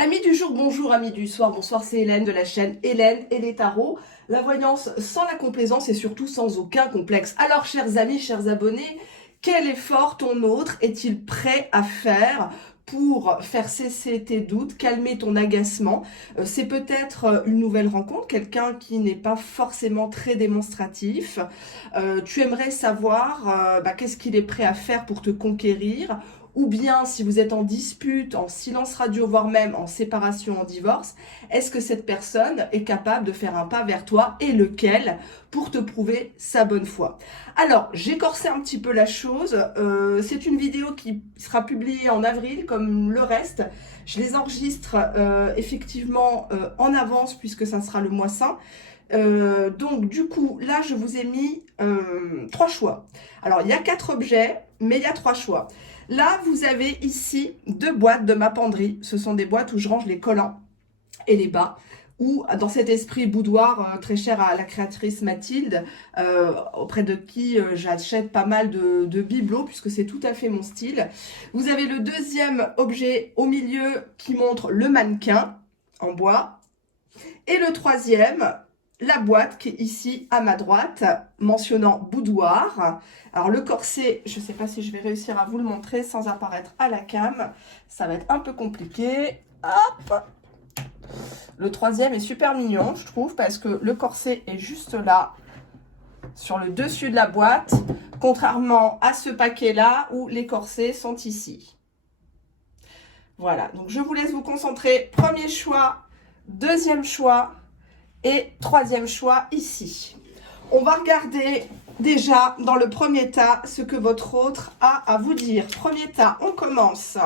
Amis du jour, bonjour, amis du soir, bonsoir, c'est Hélène de la chaîne Hélène et les tarots. La voyance sans la complaisance et surtout sans aucun complexe. Alors, chers amis, chers abonnés, quel effort ton autre est-il prêt à faire pour faire cesser tes doutes, calmer ton agacement? C'est peut-être une nouvelle rencontre, quelqu'un qui n'est pas forcément très démonstratif. Tu aimerais savoir qu'est-ce qu'il est prêt à faire pour te conquérir, ou bien si vous êtes en dispute, en silence radio, voire même en séparation, en divorce, est-ce que cette personne est capable de faire un pas vers toi et lequel pour te prouver sa bonne foi? Alors, j'ai corsé un petit peu la chose. C'est une vidéo qui sera publiée en avril comme le reste. Je les enregistre effectivement en avance puisque ça sera le mois saint. Donc du coup, là, je vous ai mis 3 choix. Alors, il y a 4 objets, mais il y a 3 choix. Là, vous avez ici 2 boîtes de ma penderie. Ce sont des boîtes où je range les collants et les bas. Ou dans cet esprit boudoir très cher à la créatrice Mathilde, auprès de qui j'achète pas mal de bibelots, puisque c'est tout à fait mon style. Vous avez le deuxième objet au milieu qui montre le mannequin en bois. Et le troisième, la boîte qui est ici à ma droite, mentionnant boudoir. Alors le corset, je ne sais pas si je vais réussir à vous le montrer sans apparaître à la cam. Ça va être un peu compliqué. Hop! Le troisième est super mignon, je trouve, parce que le corset est juste là, sur le dessus de la boîte, contrairement à ce paquet-là où les corsets sont ici. Voilà, donc je vous laisse vous concentrer. Premier choix, deuxième choix et troisième choix ici. On va regarder déjà dans le premier tas ce que votre autre a à vous dire. Premier tas, on commence.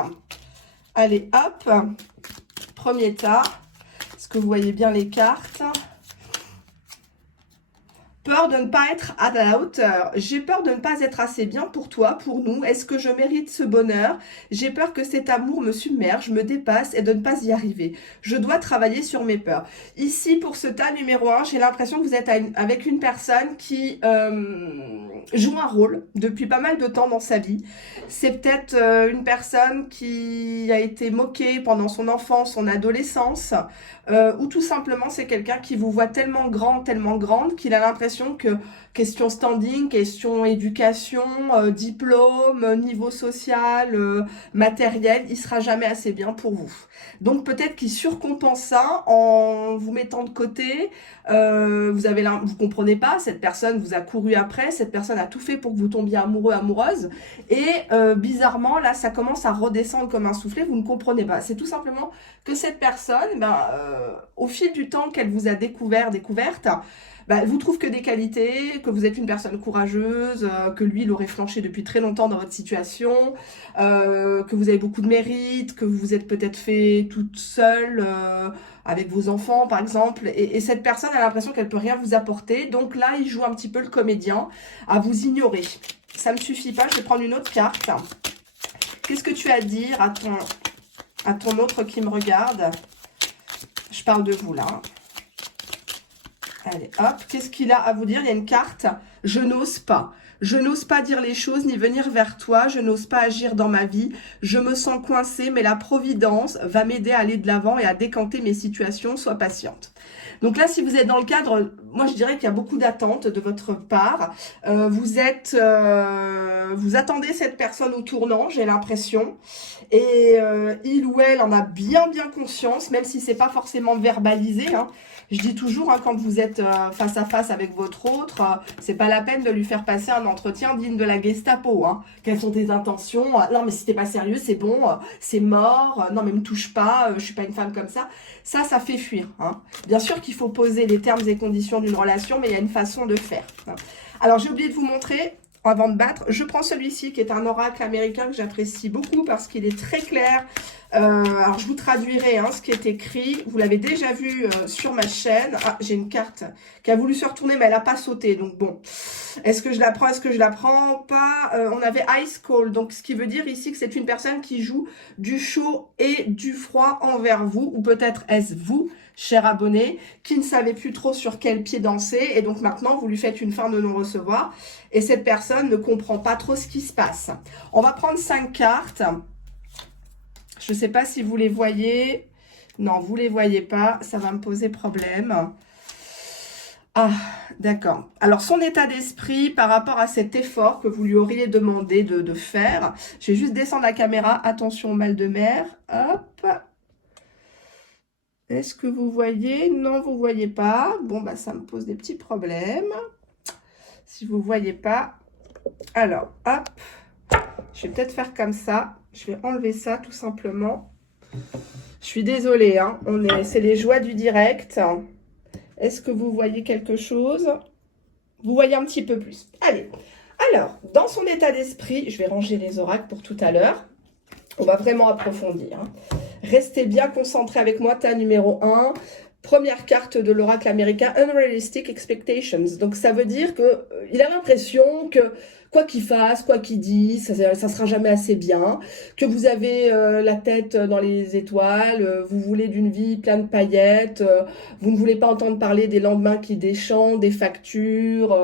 Allez, hop. Premier tas. Est-ce que vous voyez bien les cartes? Peur de ne pas être à la hauteur. J'ai peur de ne pas être assez bien pour toi, pour nous. Est-ce que je mérite ce bonheur? J'ai peur que cet amour me submerge, me dépasse et de ne pas y arriver. Je dois travailler sur mes peurs. Ici, pour ce tas numéro 1, j'ai l'impression que vous êtes avec une personne qui joue un rôle depuis pas mal de temps dans sa vie. C'est peut-être une personne qui a été moquée pendant son enfance, son adolescence, ou tout simplement c'est quelqu'un qui vous voit tellement grand, tellement grande qu'il a l'impression que question standing, question éducation, diplôme, niveau social, matériel, il sera jamais assez bien pour vous. Donc peut-être qu'il surcompense ça en vous mettant de côté. Vous comprenez pas, cette personne vous a couru après, cette personne a tout fait pour que vous tombiez amoureux, amoureuse, et bizarrement là ça commence à redescendre comme un soufflet, vous ne comprenez pas. C'est tout simplement que cette personne, au fil du temps qu'elle vous a découverte, vous trouve que des qualités, que vous êtes une personne courageuse, que lui, il aurait flanché depuis très longtemps dans votre situation, que vous avez beaucoup de mérite, que vous vous êtes peut-être fait toute seule, avec vos enfants, par exemple. Et cette personne a l'impression qu'elle peut rien vous apporter. Donc là, il joue un petit peu le comédien à vous ignorer. Ça ne me suffit pas, je vais prendre une autre carte. Qu'est-ce que tu as à dire à ton autre qui me regarde? Je parle de vous, là. Allez, hop, qu'est-ce qu'il a à vous dire? Il y a une carte. Je n'ose pas. Je n'ose pas dire les choses ni venir vers toi. Je n'ose pas agir dans ma vie. Je me sens coincée, mais la providence va m'aider à aller de l'avant et à décanter mes situations. Sois patiente. Donc là, si vous êtes dans le cadre, moi je dirais qu'il y a beaucoup d'attentes de votre part. Vous attendez cette personne au tournant, j'ai l'impression. Et il ou elle en a bien conscience, même si c'est pas forcément verbalisé, hein. Je dis toujours, hein, quand vous êtes face à face avec votre autre, c'est pas la peine de lui faire passer un entretien digne de la Gestapo, hein. Quelles sont tes intentions? Non, mais si t'es pas sérieux, c'est bon, c'est mort. Non, mais me touche pas, je suis pas une femme comme ça. Ça fait fuir, hein. Bien sûr qu'il faut poser les termes et conditions d'une relation, mais il y a une façon de faire, hein. Alors, j'ai oublié de vous montrer, avant de battre, je prends celui-ci qui est un oracle américain que j'apprécie beaucoup parce qu'il est très clair. Alors, je vous traduirai ce qui est écrit. Vous l'avez déjà vu sur ma chaîne. Ah, j'ai une carte qui a voulu se retourner, mais elle n'a pas sauté. Donc, bon, est-ce que je la prends? Est-ce que je la prends pas? On avait Ice Cold. Donc, ce qui veut dire ici que c'est une personne qui joue du chaud et du froid envers vous. Ou peut-être est-ce vous, cher abonné, qui ne savez plus trop sur quel pied danser. Et donc, maintenant, vous lui faites une fin de non-recevoir. Et cette personne ne comprend pas trop ce qui se passe. On va prendre 5 cartes. Je ne sais pas si vous les voyez. Non, vous les voyez pas, ça va me poser problème. Ah, d'accord. Alors, son état d'esprit par rapport à cet effort que vous lui auriez demandé de faire. Je vais juste descendre la caméra. Attention, mal de mer. Hop. Est-ce que vous voyez? Non, vous voyez pas. Bon, bah, ça me pose des petits problèmes. Si vous voyez pas. Alors, hop. Je vais peut-être faire comme ça. Je vais enlever ça tout simplement. Je suis désolée, hein. C'est les joies du direct. Est-ce que vous voyez quelque chose? Vous voyez un petit peu plus. Allez. Alors, dans son état d'esprit, je vais ranger les oracles pour tout à l'heure. On va vraiment approfondir. Hein. Restez bien concentrés avec moi. Tas numéro 1. Première carte de l'oracle américain, Unrealistic Expectations. Donc, ça veut dire qu'il a l'impression que quoi qu'il fasse, quoi qu'il dise, ça sera jamais assez bien, que vous avez la tête dans les étoiles, vous voulez d'une vie pleine de paillettes, vous ne voulez pas entendre parler des lendemains qui déchantent, des factures,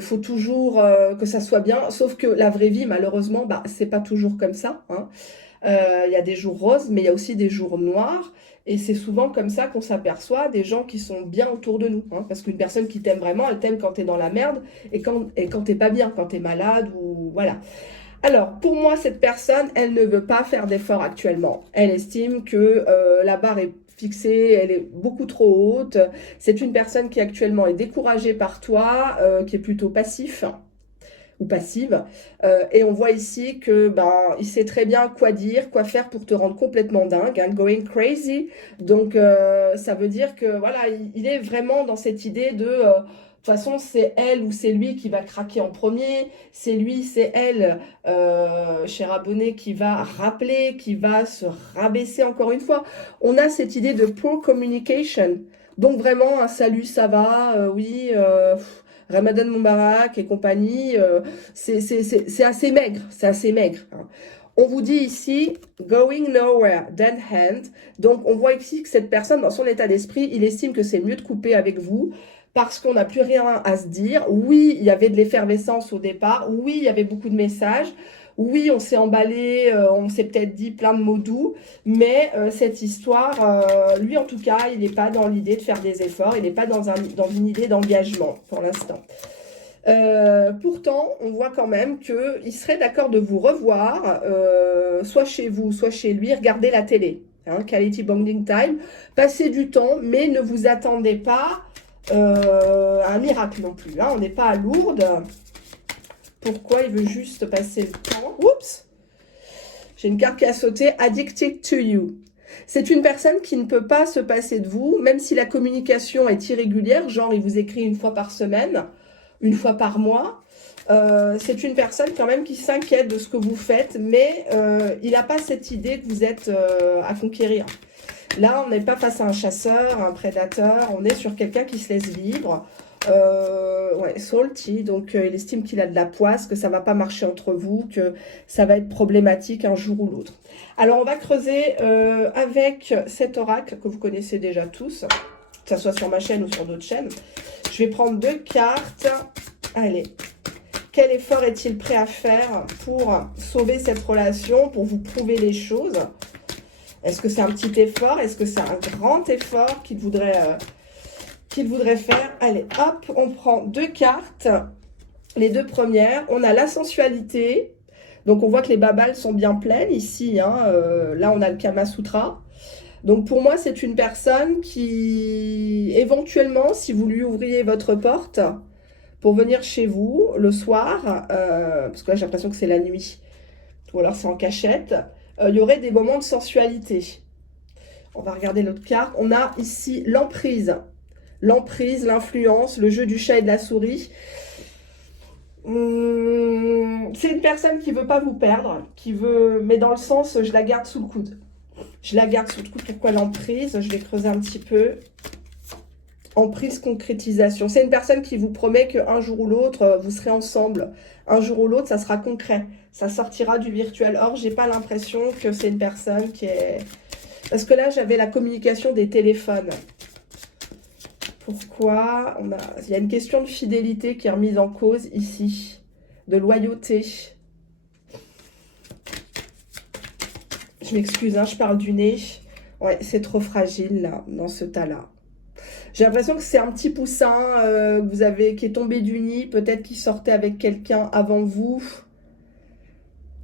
faut toujours que ça soit bien, sauf que la vraie vie, malheureusement, bah, c'est pas toujours comme ça, hein. Y a des jours roses, mais il y a aussi des jours noirs. Et c'est souvent comme ça qu'on s'aperçoit des gens qui sont bien autour de nous. Hein, parce qu'une personne qui t'aime vraiment, elle t'aime quand t'es dans la merde et quand t'es pas bien, quand t'es malade ou voilà. Alors, pour moi, cette personne, elle ne veut pas faire d'efforts actuellement. Elle estime que la barre est fixée, elle est beaucoup trop haute. C'est une personne qui actuellement est découragée par toi, qui est plutôt passif ou passive. Et on voit ici que il sait très bien quoi dire, quoi faire pour te rendre complètement dingue, hein, going crazy. Donc ça veut dire que voilà, il est vraiment dans cette idée de toute façon, c'est elle ou c'est lui qui va craquer en premier, c'est lui, c'est elle, cher abonné, qui va rappeler, qui va se rabaisser encore une fois. On a cette idée de poor communication. Donc vraiment, un salut, ça va, oui, Ramadan Moubarak et compagnie, c'est assez maigre, c'est assez maigre. Hein. On vous dit ici, going nowhere, dead hand. Donc, on voit ici que cette personne, dans son état d'esprit, il estime que c'est mieux de couper avec vous parce qu'on n'a plus rien à se dire. Oui, il y avait de l'effervescence au départ. Oui, il y avait beaucoup de messages. Oui, on s'est emballé, on s'est peut-être dit plein de mots doux, mais cette histoire, lui en tout cas, il n'est pas dans l'idée de faire des efforts, il n'est pas dans une idée d'engagement pour l'instant. Pourtant, on voit quand même qu'il serait d'accord de vous revoir, soit chez vous, soit chez lui, regarder la télé, hein, quality bonding time, passer du temps, mais ne vous attendez pas à un miracle non plus. Hein, on n'est pas à Lourdes. Pourquoi il veut juste passer le temps? Oups! J'ai une carte qui a sauté. Addicted to you. C'est une personne qui ne peut pas se passer de vous, même si la communication est irrégulière, genre il vous écrit une fois par semaine, une fois par mois. C'est une personne quand même qui s'inquiète de ce que vous faites, mais il n'a pas cette idée que vous êtes à conquérir. Là, on n'est pas face à un chasseur, un prédateur, on est sur quelqu'un qui se laisse vivre. Ouais, salty, donc il estime qu'il a de la poisse, que ça va pas marcher entre vous, que ça va être problématique un jour ou l'autre. Alors on va creuser avec cet oracle que vous connaissez déjà tous, que ce soit sur ma chaîne ou sur d'autres chaînes. Je vais prendre 2 cartes. Allez, quel effort est-il prêt à faire pour sauver cette relation, pour vous prouver les choses? Est-ce que c'est un petit effort? Est-ce que c'est un grand effort qu'il voudrait faire? Allez, hop, on prend 2 cartes. Les 2 premières, on a la sensualité. Donc, on voit que les babales sont bien pleines ici. Hein, là, on a le Kama Sutra. Donc, pour moi, c'est une personne qui, éventuellement, si vous lui ouvriez votre porte pour venir chez vous le soir, parce que là, j'ai l'impression que c'est la nuit, ou alors c'est en cachette, il y aurait des moments de sensualité. On va regarder l'autre carte. On a ici l'emprise. L'emprise, l'influence, le jeu du chat et de la souris. C'est une personne qui veut pas vous perdre, qui veut, mais dans le sens, je la garde sous le coude. Je la garde sous le coude. Pourquoi l'emprise? Je vais creuser un petit peu. Emprise, concrétisation. C'est une personne qui vous promet qu'un jour ou l'autre, vous serez ensemble. Un jour ou l'autre, ça sera concret. Ça sortira du virtuel. Or, j'ai pas l'impression que c'est une personne qui est... Parce que là, j'avais la communication des téléphones. Pourquoi il y a une question de fidélité qui est remise en cause ici, de loyauté. Je m'excuse, hein, je parle du nez. Ouais, c'est trop fragile, là, dans ce tas-là. J'ai l'impression que c'est un petit poussin que vous avez, qui est tombé du nid, peut-être qu'il sortait avec quelqu'un avant vous,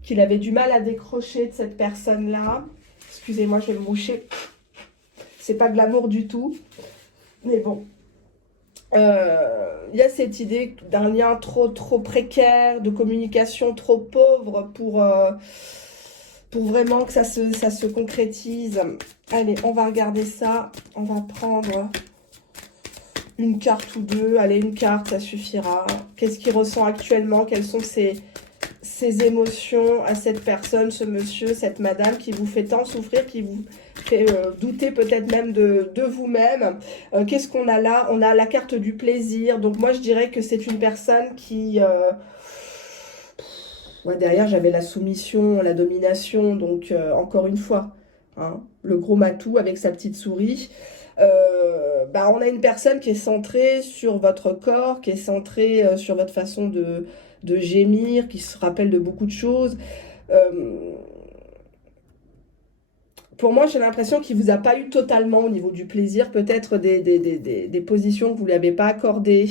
qu'il avait du mal à décrocher de cette personne-là. Excusez-moi, je vais me moucher. C'est pas de l'amour du tout. Mais bon. Il y a cette idée d'un lien trop précaire, de communication trop pauvre pour vraiment que ça se concrétise. Allez, on va regarder ça. On va prendre une carte ou deux. Allez, une carte, ça suffira. Qu'est-ce qu'il ressent actuellement? Quelles sont ses émotions à cette personne, ce monsieur, cette madame qui vous fait tant souffrir, qui vous fait douter peut-être même de vous-même. Qu'est-ce qu'on a là? On a la carte du plaisir. Donc moi, je dirais que c'est une personne qui... ouais, derrière, j'avais la soumission, la domination. Donc, encore une fois, hein, le gros matou avec sa petite souris. Bah, on a une personne qui est centrée sur votre corps, qui est centrée sur votre façon de gémir, qui se rappelle de beaucoup de choses. Pour moi, j'ai l'impression qu'il ne vous a pas eu totalement au niveau du plaisir, peut-être des positions que vous ne lui avez pas accordées.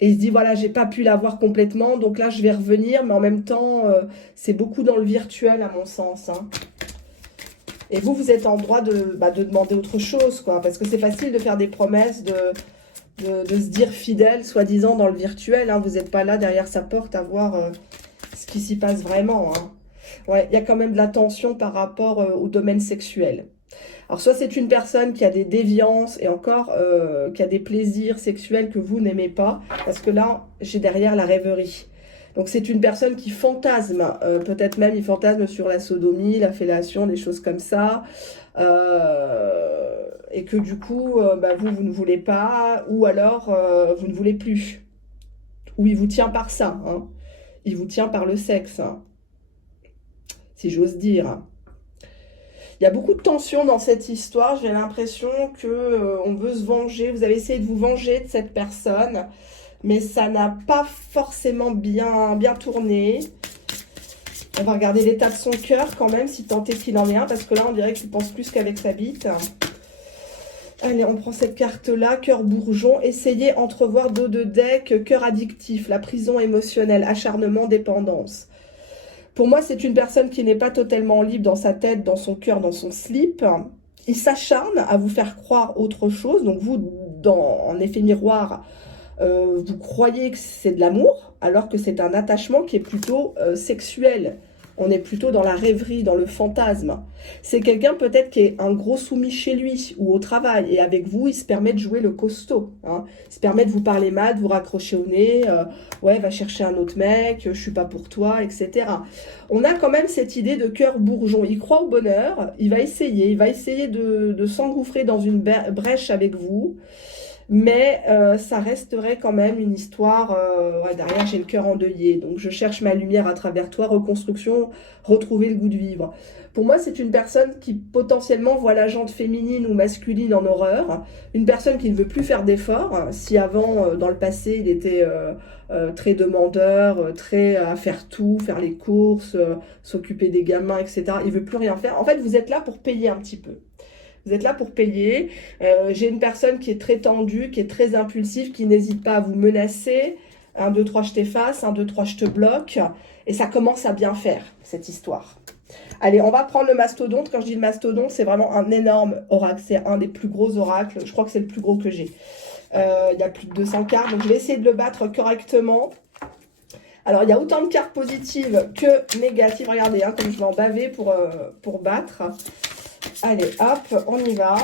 Et il se dit, voilà, j'ai pas pu l'avoir complètement, donc là, je vais revenir, mais en même temps, c'est beaucoup dans le virtuel, à mon sens. Hein. Et vous, vous êtes en droit de demander autre chose, quoi, parce que c'est facile de faire des promesses, de se dire fidèle, soi-disant, dans le virtuel. Hein. Vous n'êtes pas là, derrière sa porte, à voir ce qui s'y passe vraiment. Hein. Ouais, il y a quand même de la tension par rapport au domaine sexuel. Alors, soit c'est une personne qui a des déviances et encore qui a des plaisirs sexuels que vous n'aimez pas, parce que là, j'ai derrière la rêverie. Donc, c'est une personne qui fantasme, peut-être même il fantasme sur la sodomie, la fellation, des choses comme ça, et que du coup, bah, vous ne voulez pas, ou alors vous ne voulez plus. Ou il vous tient par ça, hein. Il vous tient par le sexe, hein, si j'ose dire. Il y a beaucoup de tension dans cette histoire. J'ai l'impression que on veut se venger. Vous avez essayé de vous venger de cette personne, mais ça n'a pas forcément bien tourné. On va regarder l'état de son cœur quand même, si tant est qu'il en est un, parce que là, on dirait qu'il pense plus qu'avec sa bite. Allez, on prend cette carte-là, cœur bourgeon. Essayez entrevoir dos de deck, cœur addictif, la prison émotionnelle, acharnement, dépendance. Pour moi, c'est une personne qui n'est pas totalement libre dans sa tête, dans son cœur, dans son slip. Il s'acharne à vous faire croire autre chose. Donc vous, en effet miroir, vous croyez que c'est de l'amour, alors que c'est un attachement qui est plutôt sexuel. On est plutôt dans la rêverie, dans le fantasme. C'est quelqu'un peut-être qui est un gros soumis chez lui ou au travail. Et avec vous, il se permet de jouer le costaud. Hein. Il se permet de vous parler mal, de vous raccrocher au nez. Ouais, va chercher un autre mec, je suis pas pour toi, etc. On a quand même cette idée de cœur bourgeon. Il croit au bonheur, il va essayer de s'engouffrer dans une brèche avec vous. Mais ça resterait quand même une histoire, ouais, derrière j'ai le cœur endeuillé, donc je cherche ma lumière à travers toi, reconstruction, retrouver le goût de vivre. Pour moi, c'est une personne qui potentiellement voit la jante féminine ou masculine en horreur, une personne qui ne veut plus faire d'efforts. Si avant, dans le passé, il était très demandeur, très à faire tout, faire les courses, s'occuper des gamins, etc. Il veut plus rien faire. En fait, vous êtes là pour payer un petit peu. Vous êtes là pour payer. J'ai une personne qui est très tendue, qui est très impulsive, qui n'hésite pas à vous menacer. 1, 2, 3, je t'efface. 1, 2, 3, je te bloque. Et ça commence à bien faire, cette histoire. Allez, on va prendre le mastodonte. Quand je dis le mastodonte, c'est vraiment un énorme oracle. C'est un des plus gros oracles. Je crois que c'est le plus gros que j'ai. Il y a plus de 200 cartes. Donc, je vais essayer de le battre correctement. Alors, il y a autant de cartes positives que négatives. Regardez, hein, comme je vais en baver pour battre. Allez, hop, on y va.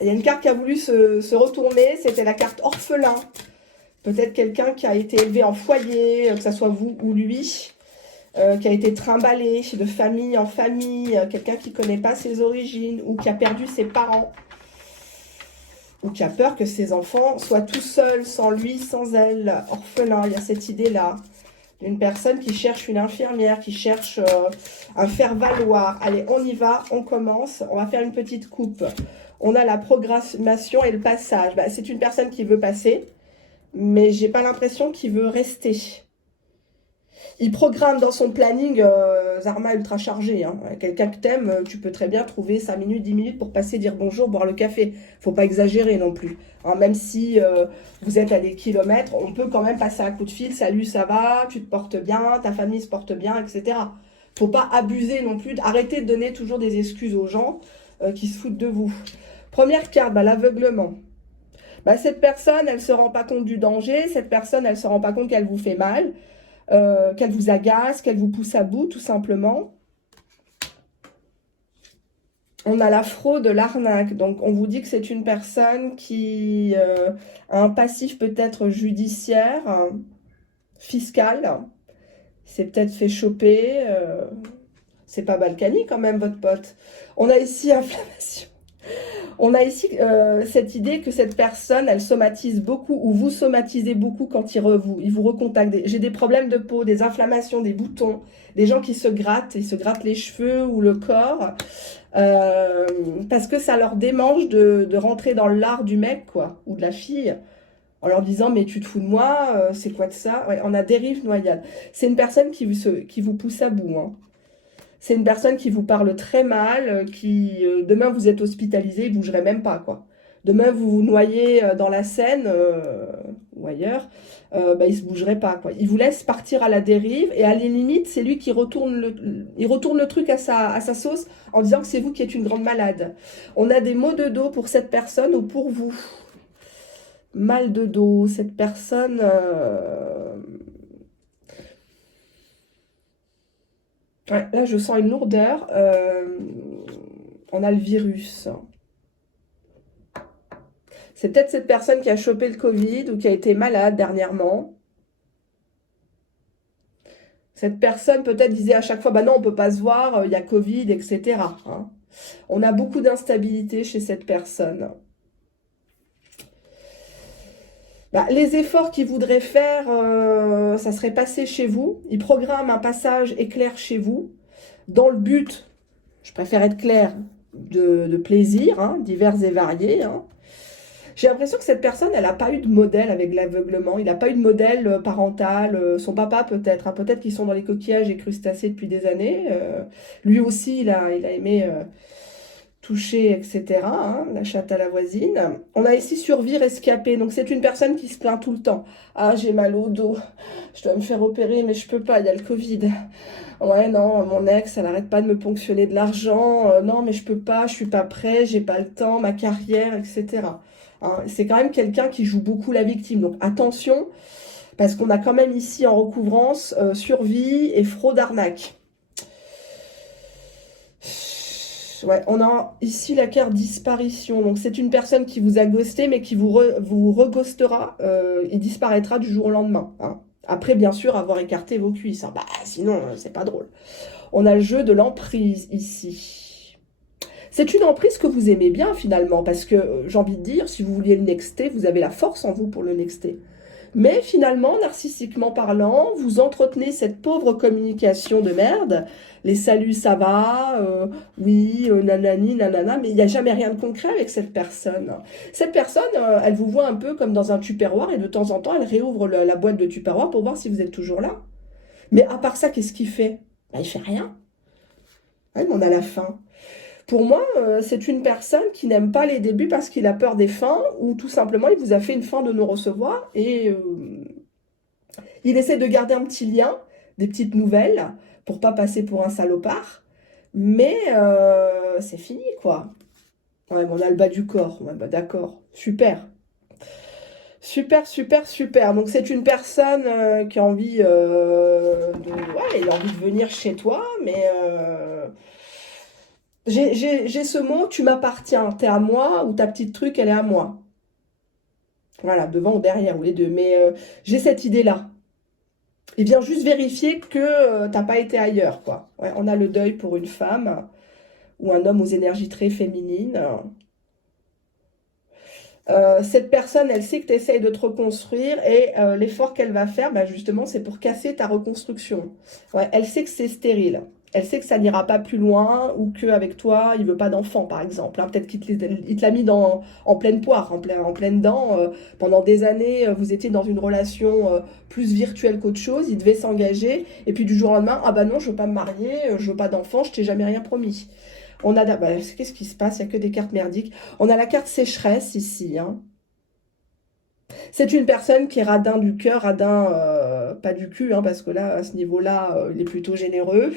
Il y a une carte qui a voulu se retourner. C'était la carte orphelin. Peut-être quelqu'un qui a été élevé en foyer, que ce soit vous ou lui. Qui a été trimballé de famille en famille. Quelqu'un qui ne connaît pas ses origines ou qui a perdu ses parents. Ou qui a peur que ses enfants soient tout seuls, sans lui, sans elle, orphelin. Il y a cette idée-là. Une personne qui cherche une infirmière, qui cherche un faire-valoir. Allez, on y va, on commence. On va faire une petite coupe. On a la programmation et le passage. Bah, c'est une personne qui veut passer, mais j'ai pas l'impression qu'il veut rester. Il programme dans son planning Zarma ultra chargé. Hein. Quelqu'un que t'aimes, tu peux très bien trouver 5 minutes, 10 minutes pour passer, dire bonjour, boire le café. Faut pas exagérer non plus. Hein, même si vous êtes à des kilomètres, on peut quand même passer un coup de fil. Salut, ça va? Tu te portes bien? Ta famille se porte bien, etc. Faut pas abuser non plus. Arrêtez de donner toujours des excuses aux gens qui se foutent de vous. Première carte, bah, l'aveuglement. Bah, cette personne, elle se rend pas compte du danger. Cette personne, elle se rend pas compte qu'elle vous fait mal. Qu'elle vous agace, qu'elle vous pousse à bout, tout simplement. On a la fraude, l'arnaque. Donc, on vous dit que c'est une personne qui a un passif peut-être judiciaire, fiscal. C'est peut-être fait choper. C'est pas Balkany quand même, votre pote. On a ici inflammation. On a ici cette idée que cette personne, elle somatise beaucoup, ou vous somatisez beaucoup quand il vous recontacte. J'ai des problèmes de peau, des inflammations, des boutons, des gens qui se grattent, ils se grattent les cheveux ou le corps, parce que ça leur démange de rentrer dans l'art du mec, quoi, ou de la fille, en leur disant, mais tu te fous de moi, c'est quoi de ça? Ouais, on a dérive noyade. C'est une personne qui vous pousse à bout, hein. C'est une personne qui vous parle très mal, qui, demain, vous êtes hospitalisé, il ne bougerait même pas, quoi. Demain, vous vous noyez dans la Seine ou ailleurs, bah, il ne se bougerait pas, quoi. Il vous laisse partir à la dérive et à la limite, c'est lui qui il retourne le truc à sa sauce en disant que c'est vous qui êtes une grande malade. On a des maux de dos pour cette personne ou pour vous. Mal de dos, cette personne... Ouais, là, je sens une lourdeur. On a le virus. C'est peut-être cette personne qui a chopé le Covid ou qui a été malade dernièrement. Cette personne peut-être disait à chaque fois, bah non, on peut pas se voir, il y a Covid, etc. Hein. On a beaucoup d'instabilité chez cette personne. Bah, les efforts qu'il voudrait faire, ça serait passer chez vous. Il programme un passage éclair chez vous, dans le but, je préfère être clair, de plaisir, hein, divers et variés. Hein. J'ai l'impression que cette personne, elle n'a pas eu de modèle avec l'aveuglement. Il n'a pas eu de modèle parental. Son papa peut-être. Hein, peut-être qu'ils sont dans les coquillages et crustacés depuis des années. Lui aussi, il a aimé toucher, etc. Hein, la chatte à la voisine. On a ici survie, rescapé. Donc c'est une personne qui se plaint tout le temps. Ah, j'ai mal au dos. Je dois me faire opérer, mais je peux pas. Il y a le Covid. Ouais, non, mon ex, elle arrête pas de me ponctionner de l'argent. Non, mais je peux pas. Je suis pas prêt. J'ai pas le temps. Ma carrière, etc. Hein, c'est quand même quelqu'un qui joue beaucoup la victime. Donc attention, parce qu'on a quand même ici en recouvrance survie et fraude arnaque. Ouais, on a ici la carte disparition. Donc c'est une personne qui vous a ghosté, mais qui vous reghostera et disparaîtra du jour au lendemain. Hein. Après, bien sûr, avoir écarté vos cuisses. Hein. Bah, sinon, c'est pas drôle. On a le jeu de l'emprise ici. C'est une emprise que vous aimez bien finalement, parce que j'ai envie de dire, si vous vouliez le nexter, vous avez la force en vous pour le nexter. Mais finalement, narcissiquement parlant, vous entretenez cette pauvre communication de merde. Les saluts, ça va, oui, nanani, nanana, mais il n'y a jamais rien de concret avec cette personne. Cette personne, elle vous voit un peu comme dans un tupperware et de temps en temps, elle réouvre la boîte de tupperware pour voir si vous êtes toujours là. Mais à part ça, qu'est-ce qu'il fait? Bah, il fait rien. Ouais, mais on a la fin. Pour moi, c'est une personne qui n'aime pas les débuts parce qu'il a peur des fins ou tout simplement il vous a fait une fin de non-recevoir et il essaie de garder un petit lien, des petites nouvelles pour pas passer pour un salopard. Mais c'est fini quoi. Ouais, mais on a le bas du corps. Ouais, bah d'accord. Super. Super, super, super. Donc c'est une personne qui a envie ouais, il a envie de venir chez toi, mais j'ai ce mot, tu m'appartiens, t'es à moi, ou ta petite truc, elle est à moi. Voilà, devant ou derrière, ou les deux. Mais j'ai cette idée-là. Il vient juste vérifier que t'as pas été ailleurs, quoi. Ouais, on a le deuil pour une femme, ou un homme aux énergies très féminines. Cette personne, elle sait que tu essayes de te reconstruire et l'effort qu'elle va faire, bah, justement, c'est pour casser ta reconstruction. Ouais, elle sait que c'est stérile. Elle sait que ça n'ira pas plus loin ou qu'avec toi, il veut pas d'enfant, par exemple, hein. Peut-être il te l'a mis en pleine poire, en pleine dent. Pendant des années, vous étiez dans une relation plus virtuelle qu'autre chose. Il devait s'engager. Et puis du jour au lendemain, ah bah non, je veux pas me marier, je veux pas d'enfant, je t'ai jamais rien promis. On a, bah, qu'est-ce qui se passe? Il n'y a que des cartes merdiques. On a la carte sécheresse ici, hein. C'est une personne qui est radin du cœur, radin, pas du cul, hein, parce que là, à ce niveau-là, il est plutôt généreux.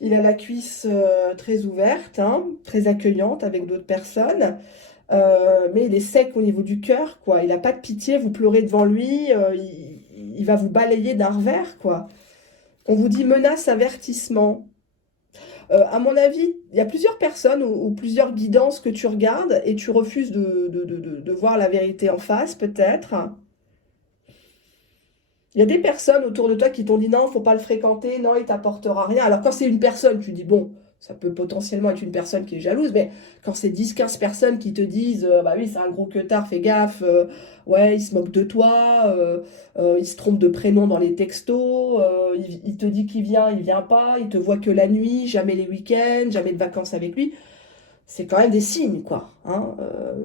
Il a la cuisse très ouverte, hein, très accueillante avec d'autres personnes. Mais il est sec au niveau du cœur, quoi. Il n'a pas de pitié, vous pleurez devant lui, il va vous balayer d'un revers, quoi. On vous dit menace, avertissement. À mon avis, il y a plusieurs personnes ou plusieurs guidances que tu regardes et tu refuses de voir la vérité en face, peut-être. Il y a des personnes autour de toi qui t'ont dit non, faut pas le fréquenter, non, il t'apportera rien. Alors quand c'est une personne, tu dis bon, ça peut potentiellement être une personne qui est jalouse, mais quand c'est 10, 15 personnes qui te disent bah oui, c'est un gros queutard, fais gaffe, ouais, il se moque de toi, il se trompe de prénom dans les textos, il te dit qu'il vient pas, il te voit que la nuit, jamais les week-ends, jamais de vacances avec lui. C'est quand même des signes, quoi, hein.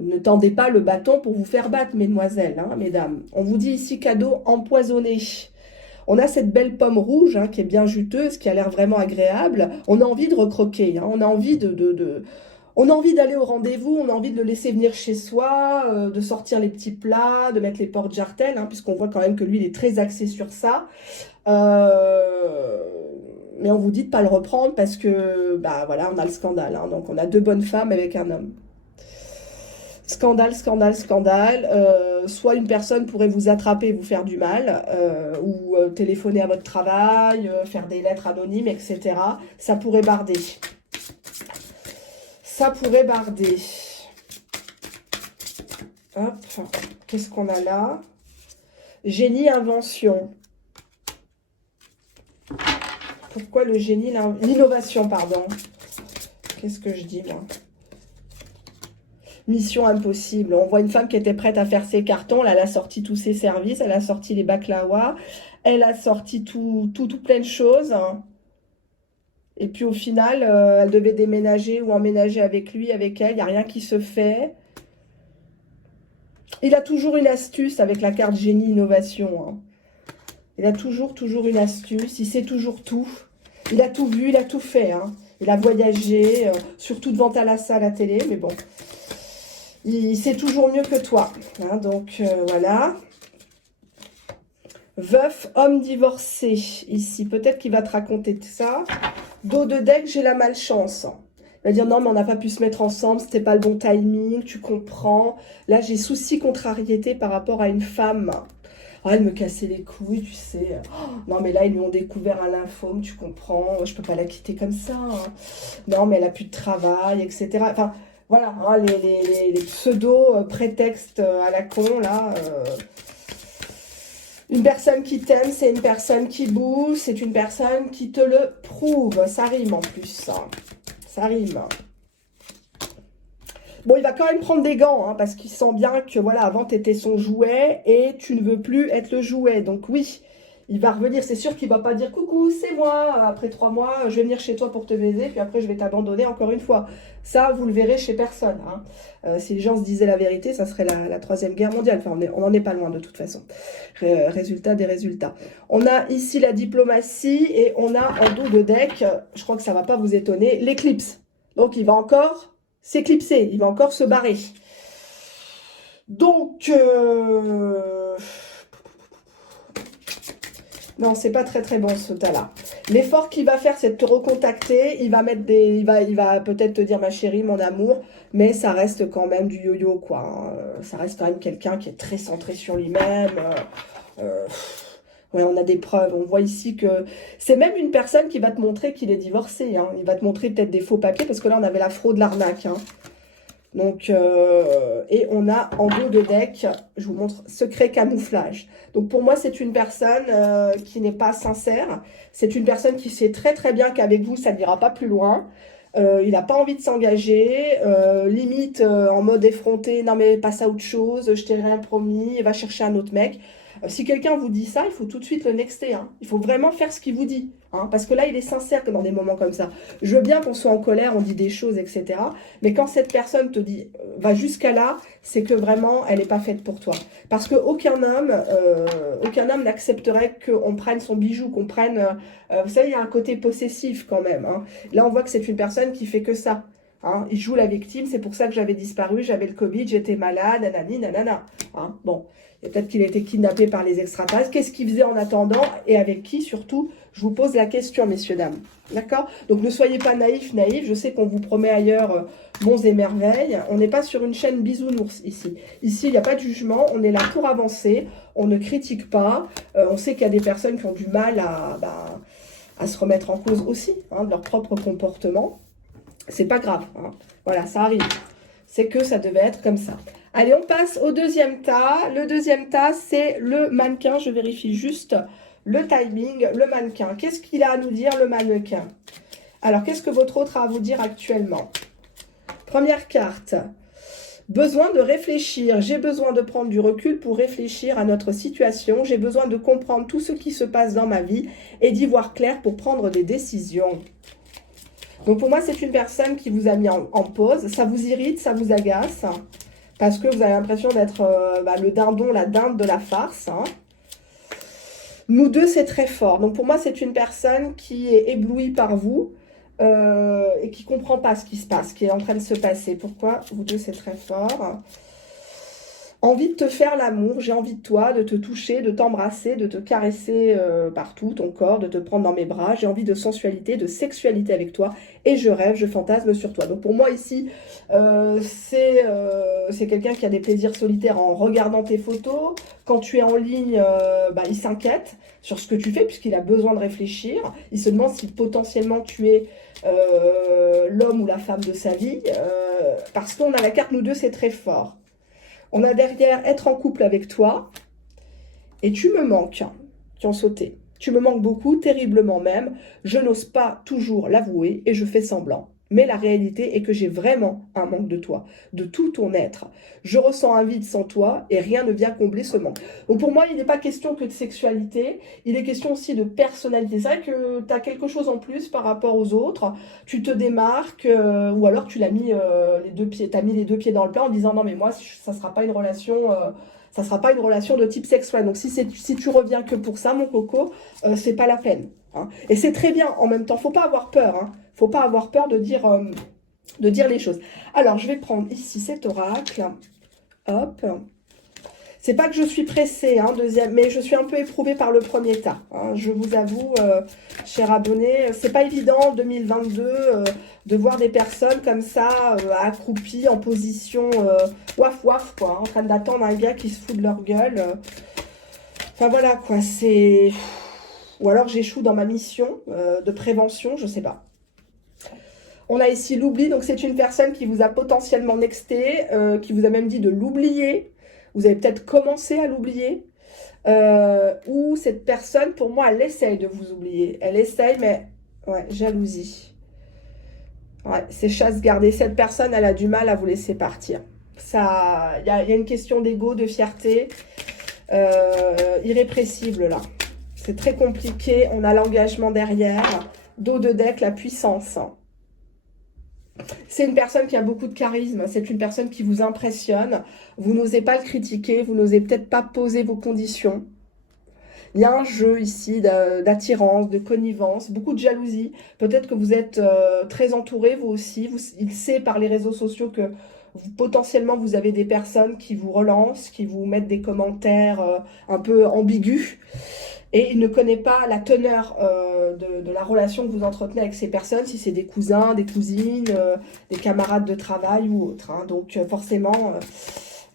Ne tendez pas le bâton pour vous faire battre, mesdemoiselles, hein, mesdames. On vous dit ici cadeau empoisonné. On a cette belle pomme rouge, hein, qui est bien juteuse, qui a l'air vraiment agréable. On a envie de recroquer, hein. On a envie on a envie d'aller au rendez-vous, on a envie de le laisser venir chez soi, de sortir les petits plats, de mettre les portes jartelles, hein, puisqu'on voit quand même que lui, il est très axé sur ça. Mais on vous dit de pas le reprendre parce que, bah voilà, on a le scandale, hein. Donc on a deux bonnes femmes avec un homme. Scandale, scandale, scandale. Soit une personne pourrait vous attraper et vous faire du mal, ou téléphoner à votre travail, faire des lettres anonymes, etc. Ça pourrait barder. Ça pourrait barder. Hop, qu'est-ce qu'on a là? Génie, invention. Pourquoi le génie, l'innovation, pardon. Qu'est-ce que je dis, moi? Mission impossible. On voit une femme qui était prête à faire ses cartons. Là, elle a sorti tous ses services. Elle a sorti les baklawas. Elle a sorti tout plein de choses. Et puis au final, elle devait déménager ou emménager avec lui, avec elle. Il n'y a rien qui se fait. Il a toujours une astuce avec la carte génie innovation, hein. Il a toujours une astuce. Il sait toujours tout. Il a tout vu, il a tout fait, hein. Il a voyagé, surtout devant Thalassa à la télé, mais bon. Il sait toujours mieux que toi, hein, donc voilà. Veuf, homme divorcé, ici. Peut-être qu'il va te raconter de ça. Dos de deck, j'ai la malchance. Il va dire non, mais on n'a pas pu se mettre ensemble, c'était pas le bon timing, tu comprends. Là, j'ai souci, contrariété par rapport à une femme. Oh, elle me cassait les couilles, tu sais. Oh, non, mais là, ils lui ont découvert un lymphome, tu comprends. Je peux pas la quitter comme ça, hein. Non, mais elle a plus de travail, etc. Enfin, voilà, hein, les pseudo-prétextes à la con, là. Une personne qui t'aime, c'est une personne qui bouge, c'est une personne qui te le prouve. Ça rime en plus, hein. Ça rime. Bon, il va quand même prendre des gants, hein, parce qu'il sent bien que, voilà, avant, tu étais son jouet et tu ne veux plus être le jouet. Donc oui, il va revenir. C'est sûr qu'il va pas dire « Coucou, c'est moi, après 3 mois, je vais venir chez toi pour te baiser, puis après, je vais t'abandonner encore une fois. » Ça, vous le verrez chez personne, hein. Si les gens se disaient la vérité, ça serait la Troisième Guerre mondiale. Enfin, on n'en est pas loin de toute façon. Résultat des résultats. On a ici la diplomatie et on a en dos de deck, je crois que ça ne va pas vous étonner, l'éclipse. Donc, il va encore s'éclipser, il va encore se barrer. Donc, non, c'est pas très très bon ce tas-là. L'effort qu'il va faire, c'est de te recontacter. Il va mettre il va peut-être te dire ma chérie, mon amour, mais ça reste quand même du yo-yo, quoi, hein. Ça reste quand même quelqu'un qui est très centré sur lui-même. Ouais, on a des preuves. On voit ici que c'est même une personne qui va te montrer qu'il est divorcé, hein. Il va te montrer peut-être des faux papiers parce que là, on avait la fraude, l'arnaque, hein. Donc, et on a en dos de deck, je vous montre, secret camouflage. Donc pour moi, c'est une personne qui n'est pas sincère. C'est une personne qui sait très très bien qu'avec vous, ça n'ira pas plus loin. Il n'a pas envie de s'engager, limite en mode effronté, non mais passe à autre chose, je t'ai rien promis, va chercher un autre mec. Si quelqu'un vous dit ça, il faut tout de suite le nexter, hein. Il faut vraiment faire ce qu'il vous dit. hein, parce que là, il est sincère que dans des moments comme ça. Je veux bien qu'on soit en colère, on dit des choses, etc. Mais quand cette personne te dit, va jusqu'à là, c'est que vraiment, elle n'est pas faite pour toi. Parce qu'aucun homme n'accepterait qu'on prenne son bijou, qu'on prenne... vous savez, il y a un côté possessif quand même. Hein. Là, on voit que c'est une personne qui fait que ça. Hein. Il joue la victime, c'est pour ça que j'avais disparu, j'avais le Covid, j'étais malade, nanani, nanana. Hein. Bon, et peut-être qu'il a été kidnappé par les extraterrestres. Qu'est-ce qu'il faisait en attendant et avec qui surtout? Je vous pose la question, messieurs, dames. D'accord? Donc ne soyez pas naïfs, naïfs. Je sais qu'on vous promet ailleurs monts et merveilles. On n'est pas sur une chaîne bisounours ici. Ici, il n'y a pas de jugement. On est là pour avancer. On ne critique pas. On sait qu'il y a des personnes qui ont du mal à se remettre en cause aussi, hein, de leur propre comportement. C'est pas grave. Hein. Voilà, ça arrive. C'est que ça devait être comme ça. Allez, on passe au deuxième tas. Le deuxième tas, c'est le mannequin. Je vérifie juste le timing. Le mannequin. Qu'est-ce qu'il a à nous dire, le mannequin? Alors, qu'est-ce que votre autre a à vous dire actuellement? Première carte. Besoin de réfléchir. J'ai besoin de prendre du recul pour réfléchir à notre situation. J'ai besoin de comprendre tout ce qui se passe dans ma vie et d'y voir clair pour prendre des décisions. Donc, pour moi, c'est une personne qui vous a mis en pause. Ça vous irrite, ça vous agace. Parce que vous avez l'impression d'être le dindon, la dinde de la farce. Hein. Nous deux, c'est très fort. Donc, pour moi, c'est une personne qui est éblouie par vous et qui ne comprend pas ce qui se passe, qui est en train de se passer. Pourquoi? Vous deux, c'est très fort. Envie de te faire l'amour, j'ai envie de toi, de te toucher, de t'embrasser, de te caresser partout, ton corps, de te prendre dans mes bras. J'ai envie de sensualité, de sexualité avec toi et je rêve, je fantasme sur toi. Donc pour moi ici, c'est quelqu'un qui a des plaisirs solitaires en regardant tes photos. Quand tu es en ligne, il s'inquiète sur ce que tu fais puisqu'il a besoin de réfléchir. Il se demande si potentiellement tu es l'homme ou la femme de sa vie parce qu'on a la carte, nous deux, c'est très fort. On a derrière être en couple avec toi et tu me manques, qui ont sauté. Tu me manques beaucoup, terriblement même. Je n'ose pas toujours l'avouer et je fais semblant. Mais la réalité est que j'ai vraiment un manque de toi, de tout ton être. Je ressens un vide sans toi et rien ne vient combler ce manque. Donc pour moi, il n'est pas question que de sexualité, il est question aussi de personnalité. C'est vrai que tu as quelque chose en plus par rapport aux autres, tu te démarques ou alors tu l'as mis les deux pieds, t'as mis les deux pieds dans le plat en disant non mais moi ça sera pas une relation. Ça sera pas une relation de type sexuel. Donc si tu reviens que pour ça, mon coco, c'est pas la peine. Hein. Et c'est très bien. En même temps, faut pas avoir peur. Hein. Faut pas avoir peur de dire les choses. Alors, je vais prendre ici cet oracle. Hop. C'est pas que je suis pressée, hein, mais je suis un peu éprouvée par le premier tas. Hein. Je vous avoue, chers abonnés, c'est pas évident en 2022 de voir des personnes comme ça, accroupies en position waf waf, quoi, en train d'attendre un gars qui se fout de leur gueule. Enfin voilà, quoi, c'est... Ou alors j'échoue dans ma mission de prévention, je sais pas. On a ici l'oubli, donc c'est une personne qui vous a potentiellement nexté, qui vous a même dit de l'oublier. Vous avez peut-être commencé à l'oublier. Ou cette personne, pour moi, elle essaye de vous oublier. Elle essaye, mais... Ouais, jalousie. Ouais, c'est chasse gardée. Cette personne, elle a du mal à vous laisser partir. Ça, il y a une question d'ego, de fierté. Irrépressible, là. C'est très compliqué. On a l'engagement derrière. Dos de deck, la puissance. C'est une personne qui a beaucoup de charisme, c'est une personne qui vous impressionne, vous n'osez pas le critiquer, vous n'osez peut-être pas poser vos conditions. Il y a un jeu ici d'attirance, de connivence, beaucoup de jalousie. Peut-être que vous êtes très entouré, vous aussi. Il sait par les réseaux sociaux que potentiellement vous avez des personnes qui vous relancent, qui vous mettent des commentaires un peu ambigus. Et il ne connaît pas la teneur de la relation que vous entretenez avec ces personnes, si c'est des cousins, des cousines, des camarades de travail ou autres. Hein. Donc forcément,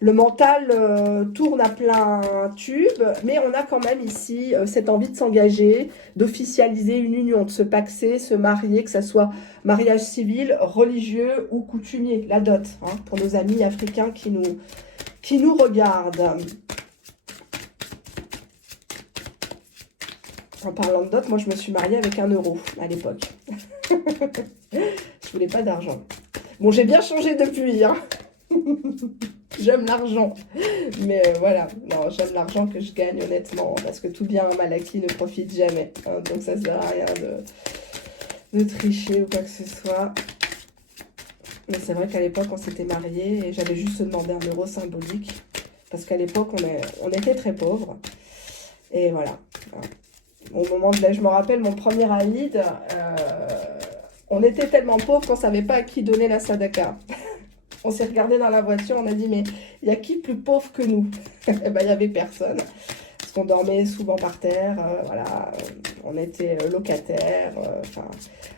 le mental tourne à plein tube, mais on a quand même ici cette envie de s'engager, d'officialiser une union, de se paxer, se marier, que ce soit mariage civil, religieux ou coutumier, la dot, hein, pour nos amis africains qui nous regardent. En parlant de dot, moi je me suis mariée avec 1 euro à l'époque. Je voulais pas d'argent. Bon, j'ai bien changé depuis. Hein. J'aime l'argent. Mais voilà, non, j'aime l'argent que je gagne honnêtement, parce que tout bien mal acquis ne profite jamais. Hein, donc ça sert à rien de tricher ou quoi que ce soit. Mais c'est vrai qu'à l'époque, on s'était mariés et j'avais juste demandé 1 euro symbolique. Parce qu'à l'époque, on était très pauvres. Et voilà. Au moment de là, je me rappelle, mon premier Aïd, on était tellement pauvres qu'on ne savait pas à qui donner la sadaka. On s'est regardé dans la voiture, on a dit, mais il y a qui plus pauvre que nous? Eh ben, il n'y avait personne. Parce qu'on dormait souvent par terre, voilà, on était locataires. Enfin,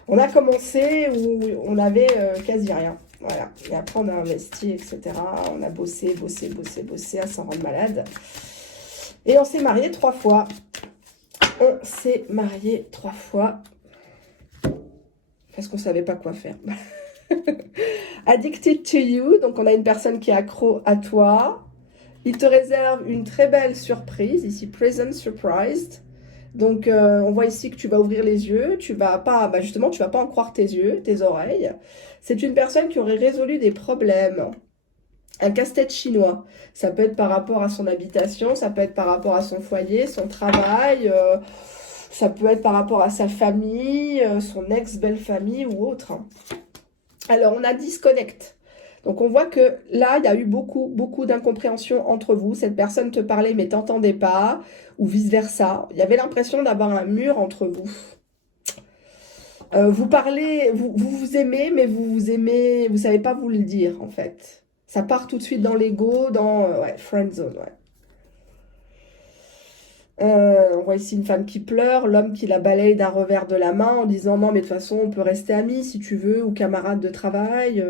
on a commencé où on avait quasi rien. Voilà. Et après, on a investi, etc. On a bossé à s'en rendre malade. Et on s'est mariés 3 fois. On s'est mariés 3 fois. Parce qu'on ne savait pas quoi faire. Addicted to you. Donc, on a une personne qui est accro à toi. Il te réserve une très belle surprise. Ici, present surprised. Donc, on voit ici que tu vas ouvrir les yeux. Tu vas pas, justement, tu vas pas en croire tes yeux, tes oreilles. C'est une personne qui aurait résolu des problèmes. Un casse-tête chinois. Ça peut être par rapport à son habitation, ça peut être par rapport à son foyer, son travail, ça peut être par rapport à sa famille, son ex-belle-famille ou autre. Alors, on a disconnect. Donc, on voit que là, il y a eu beaucoup d'incompréhension entre vous. Cette personne te parlait mais t'entendais pas, ou vice-versa. Il y avait l'impression d'avoir un mur entre vous. Vous parlez, vous aimez, mais vous aimez, vous savez pas vous le dire, en fait. Ça part tout de suite dans l'ego, dans ouais, friend zone, ouais. On voit ici une femme qui pleure, l'homme qui la balaye d'un revers de la main en disant non mais de toute façon on peut rester amis si tu veux ou camarades de travail.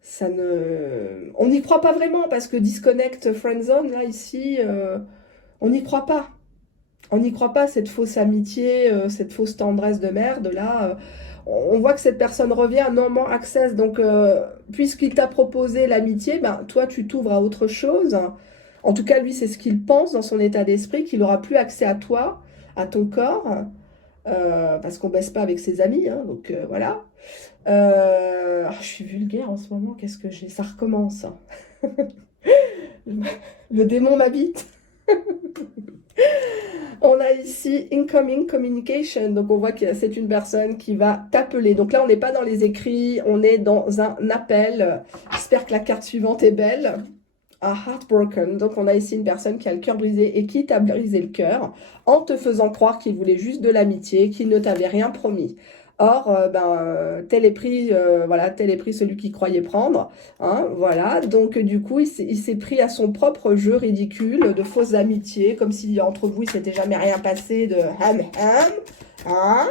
Ça ne, on n'y croit pas vraiment parce que disconnect friend zone là ici, on n'y croit pas. On n'y croit pas cette fausse amitié, cette fausse tendresse de merde là. On voit que cette personne revient à no more access. Donc puisqu'il t'a proposé l'amitié, ben toi tu t'ouvres à autre chose. En tout cas, lui, c'est ce qu'il pense dans son état d'esprit, qu'il n'aura plus accès à toi, à ton corps, parce qu'on ne baisse pas avec ses amis, hein, donc voilà. Je suis vulgaire en ce moment, qu'est-ce que j'ai? Ça recommence. Le démon m'habite. On a ici incoming communication, donc on voit que c'est une personne qui va t'appeler. Donc là, on n'est pas dans les écrits, on est dans un appel. J'espère que la carte suivante est belle. A heartbroken, donc on a ici une personne qui a le cœur brisé et qui t'a brisé le cœur en te faisant croire qu'il voulait juste de l'amitié, qu'il ne t'avait rien promis. Or, tel est pris, voilà, tel est pris celui qui croyait prendre, hein, voilà. Donc du coup, il s'est pris à son propre jeu ridicule de fausses amitiés, comme si entre vous il s'était jamais rien passé de ham, hein.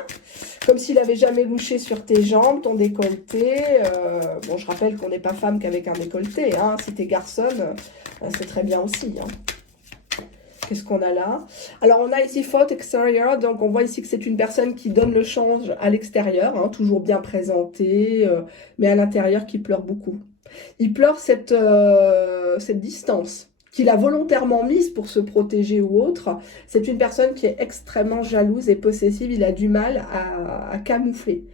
Comme s'il avait jamais louché sur tes jambes, ton décolleté. Bon, je rappelle qu'on n'est pas femme qu'avec un décolleté. Hein. Si t'es garçonne, c'est très bien aussi. Hein. Qu'est-ce qu'on a là? Alors, on a ici faute extérieur. Donc, on voit ici que c'est une personne qui donne le change à l'extérieur, hein, toujours bien présentée, mais à l'intérieur qui pleure beaucoup. Il pleure cette distance qu'il a volontairement mise pour se protéger ou autre. C'est une personne qui est extrêmement jalouse et possessive. Il a du mal à camoufler.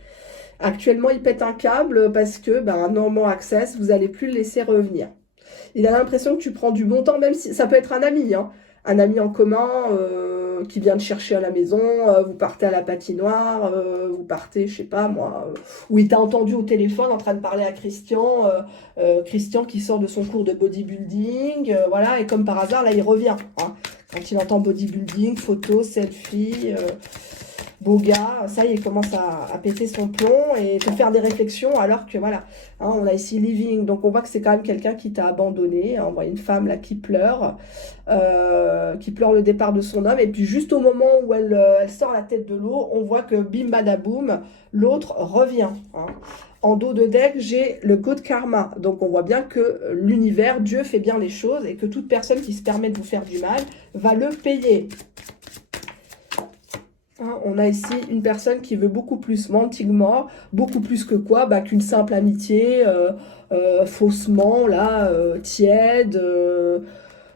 Actuellement, il pète un câble parce que, no more access, vous n'allez plus le laisser revenir. Il a l'impression que tu prends du bon temps, même si ça peut être un ami, hein. Un ami en commun qui vient te chercher à la maison, vous partez à la patinoire, vous partez, je sais pas moi, où il t'a entendu au téléphone en train de parler à Christian, Christian qui sort de son cours de bodybuilding, voilà, et comme par hasard, là, il revient. Hein. Quand il entend bodybuilding, photo, selfie, beau gars, ça y est, il commence à péter son plomb et te faire des réflexions alors que voilà, hein, on a ici living, donc on voit que c'est quand même quelqu'un qui t'a abandonné. On voit une femme là qui pleure le départ de son homme et puis juste au moment où elle sort la tête de l'eau, on voit que bim badaboum, l'autre revient. Hein. En dos de deck, j'ai le good karma, donc on voit bien que l'univers, Dieu fait bien les choses et que toute personne qui se permet de vous faire du mal va le payer. Hein, on a ici une personne qui veut beaucoup plus, wanting more, beaucoup plus que quoi? Qu'une simple amitié, faussement, là, tiède.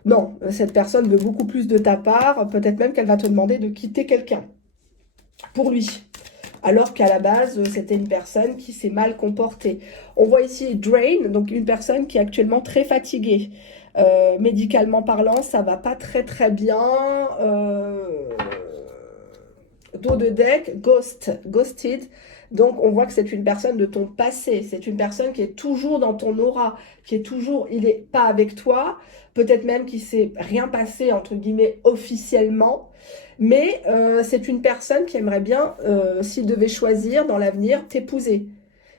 Non, cette personne veut beaucoup plus de ta part, peut-être même qu'elle va te demander de quitter quelqu'un pour lui. alors qu'à la base, c'était une personne qui s'est mal comportée. On voit ici drain, donc une personne qui est actuellement très fatiguée. Médicalement parlant, ça va pas très très bien. Dos de deck, ghosted. Donc on voit que c'est une personne de ton passé, c'est une personne qui est toujours dans ton aura, qui est toujours, il est pas avec toi, peut-être même qu'il s'est rien passé entre guillemets officiellement, mais c'est une personne qui aimerait bien, s'il devait choisir dans l'avenir, t'épouser.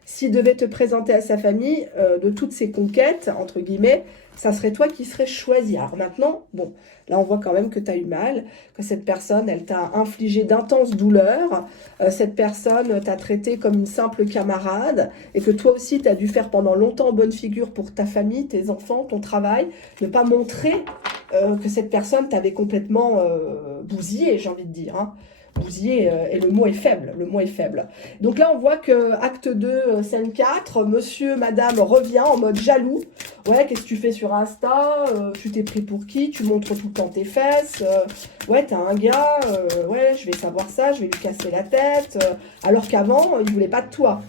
S'il devait te présenter à sa famille de toutes ses conquêtes, entre guillemets, ça serait toi qui serais choisi. Alors maintenant, bon, là on voit quand même que tu as eu mal, que cette personne, elle t'a infligé d'intenses douleurs, cette personne t'a traité comme une simple camarade, et que toi aussi tu as dû faire pendant longtemps bonne figure pour ta famille, tes enfants, ton travail, ne pas montrer que cette personne t'avait complètement bousillé, j'ai envie de dire, hein. Bousillé, et le mot est faible, le mot est faible. Donc là, on voit que acte 2, scène 4, monsieur, madame revient en mode jaloux. Ouais, qu'est-ce que tu fais sur Insta? Tu t'es pris pour qui? Tu montres tout le temps tes fesses. Ouais, t'as un gars. Ouais, je vais savoir ça, je vais lui casser la tête. Alors qu'avant, il voulait pas de toi.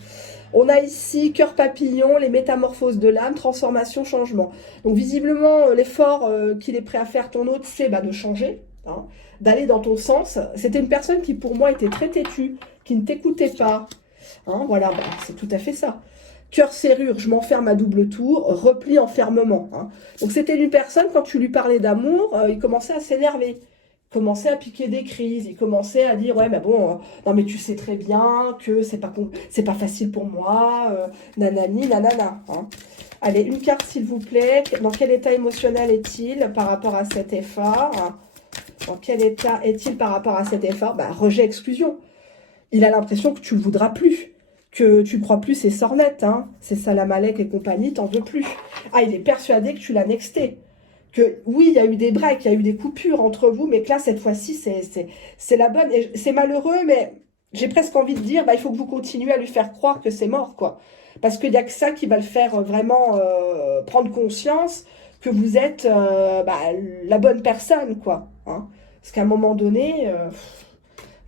On a ici cœur papillon, les métamorphoses de l'âme, transformation, changement. Donc visiblement, l'effort qu'il est prêt à faire ton hôte, c'est de changer, hein, d'aller dans ton sens. C'était une personne qui pour moi était très têtue, qui ne t'écoutait pas. Hein, voilà, c'est tout à fait ça. Cœur serrure, je m'enferme à double tour, repli enfermement. Hein. Donc c'était une personne, quand tu lui parlais d'amour, il commençait à s'énerver. Il commençait à piquer des crises, il commençait à dire ouais mais bon, non mais tu sais très bien que c'est pas facile pour moi, nanani, nanana. Hein. Allez, une carte s'il vous plaît. Dans quel état émotionnel est-il par rapport à cet effort? Dans quel état est-il par rapport à cet effort? Rejet, exclusion. Il a l'impression que tu ne le voudras plus, que tu ne crois plus ses sornettes. Hein. C'est Salamalek et compagnie, t'en veux plus. Ah, il est persuadé que tu l'as nexté. Que oui, il y a eu des breaks, il y a eu des coupures entre vous, mais que là, cette fois-ci, c'est la bonne. Et c'est malheureux, mais j'ai presque envie de dire, il faut que vous continuez à lui faire croire que c'est mort, quoi. Parce qu'il n'y a que ça qui va le faire vraiment prendre conscience que vous êtes la bonne personne, quoi. Hein. Parce qu'à un moment donné,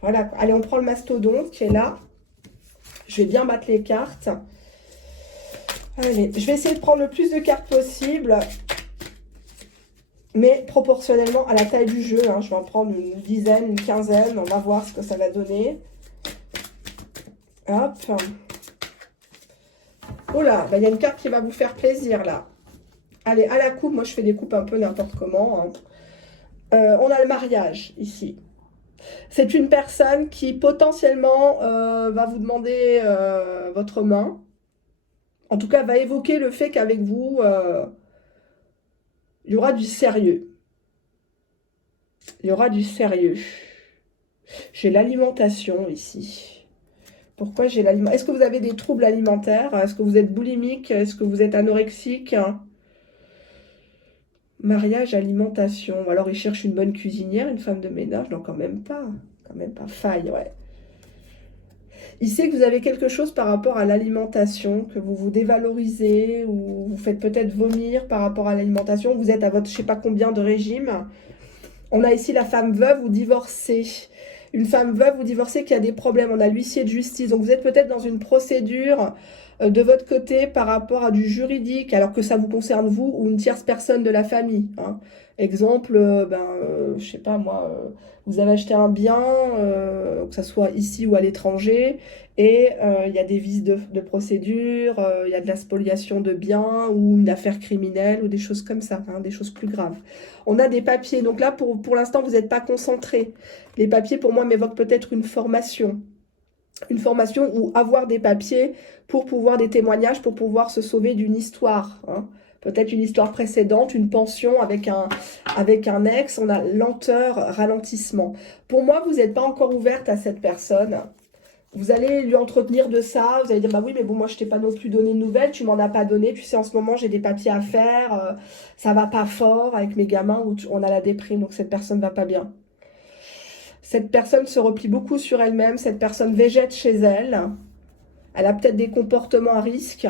voilà. Allez, on prend le mastodonte qui est là. Je vais bien battre les cartes. Allez, je vais essayer de prendre le plus de cartes possible, mais proportionnellement à la taille du jeu. Hein. Je vais en prendre une dizaine, une quinzaine. On va voir ce que ça va donner. Hop. Oh là, il y a une carte qui va vous faire plaisir, là. Allez, à la coupe, moi je fais des coupes un peu n'importe comment. Hein. On a le mariage, ici. C'est une personne qui potentiellement va vous demander votre main. En tout cas, va évoquer le fait qu'avec vous, il y aura du sérieux. Il y aura du sérieux. J'ai l'alimentation ici. Pourquoi j'ai l'alimentation? Est-ce que vous avez des troubles alimentaires? Est-ce que vous êtes boulimique? Est-ce que vous êtes anorexique? Mariage, alimentation. Ou alors il cherche une bonne cuisinière, une femme de ménage. Non, quand même pas. Quand même pas. Faille, ouais. Il sait que vous avez quelque chose par rapport à l'alimentation, que vous vous dévalorisez ou vous faites peut-être vomir par rapport à l'alimentation. Vous êtes à votre je sais pas combien de régime. On a ici la femme veuve ou divorcée. Une femme veuve ou divorcée qui a des problèmes. On a l'huissier de justice. Donc vous êtes peut-être dans une procédure de votre côté par rapport à du juridique, alors que ça vous concerne vous ou une tierce personne de la famille. Hein. Exemple, je sais pas moi, vous avez acheté un bien, que ce soit ici ou à l'étranger, et il y a des vices de procédure, il y a de la spoliation de biens ou une affaire criminelle ou des choses comme ça, hein, des choses plus graves. On a des papiers, donc là pour l'instant vous n'êtes pas concentré. Les papiers pour moi m'évoquent peut-être une formation ou avoir des papiers pour pouvoir des témoignages, pour pouvoir se sauver d'une histoire. Hein. Peut-être une histoire précédente, une pension avec un ex, on a lenteur, ralentissement. Pour moi, vous n'êtes pas encore ouverte à cette personne. Vous allez lui entretenir de ça, vous allez dire, oui, mais bon, moi, je t'ai pas non plus donné de nouvelles, tu m'en as pas donné, tu sais, en ce moment, j'ai des papiers à faire, ça va pas fort avec mes gamins, où on a la déprime, donc cette personne va pas bien. Cette personne se replie beaucoup sur elle-même, cette personne végète chez elle, elle a peut-être des comportements à risque.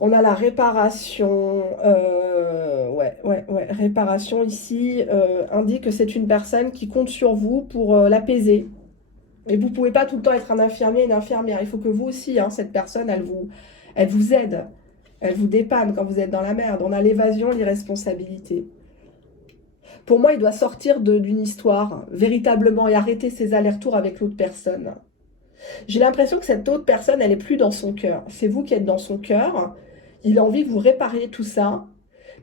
On a la réparation, réparation ici indique que c'est une personne qui compte sur vous pour l'apaiser. Mais vous ne pouvez pas tout le temps être un infirmier, une infirmière. Il faut que vous aussi, hein, cette personne, elle vous aide. Elle vous dépanne quand vous êtes dans la merde. On a l'évasion, l'irresponsabilité. Pour moi, il doit sortir d'une histoire, véritablement, et arrêter ses allers-retours avec l'autre personne. J'ai l'impression que cette autre personne, elle n'est plus dans son cœur. C'est vous qui êtes dans son cœur. Il a envie que vous répariez tout ça.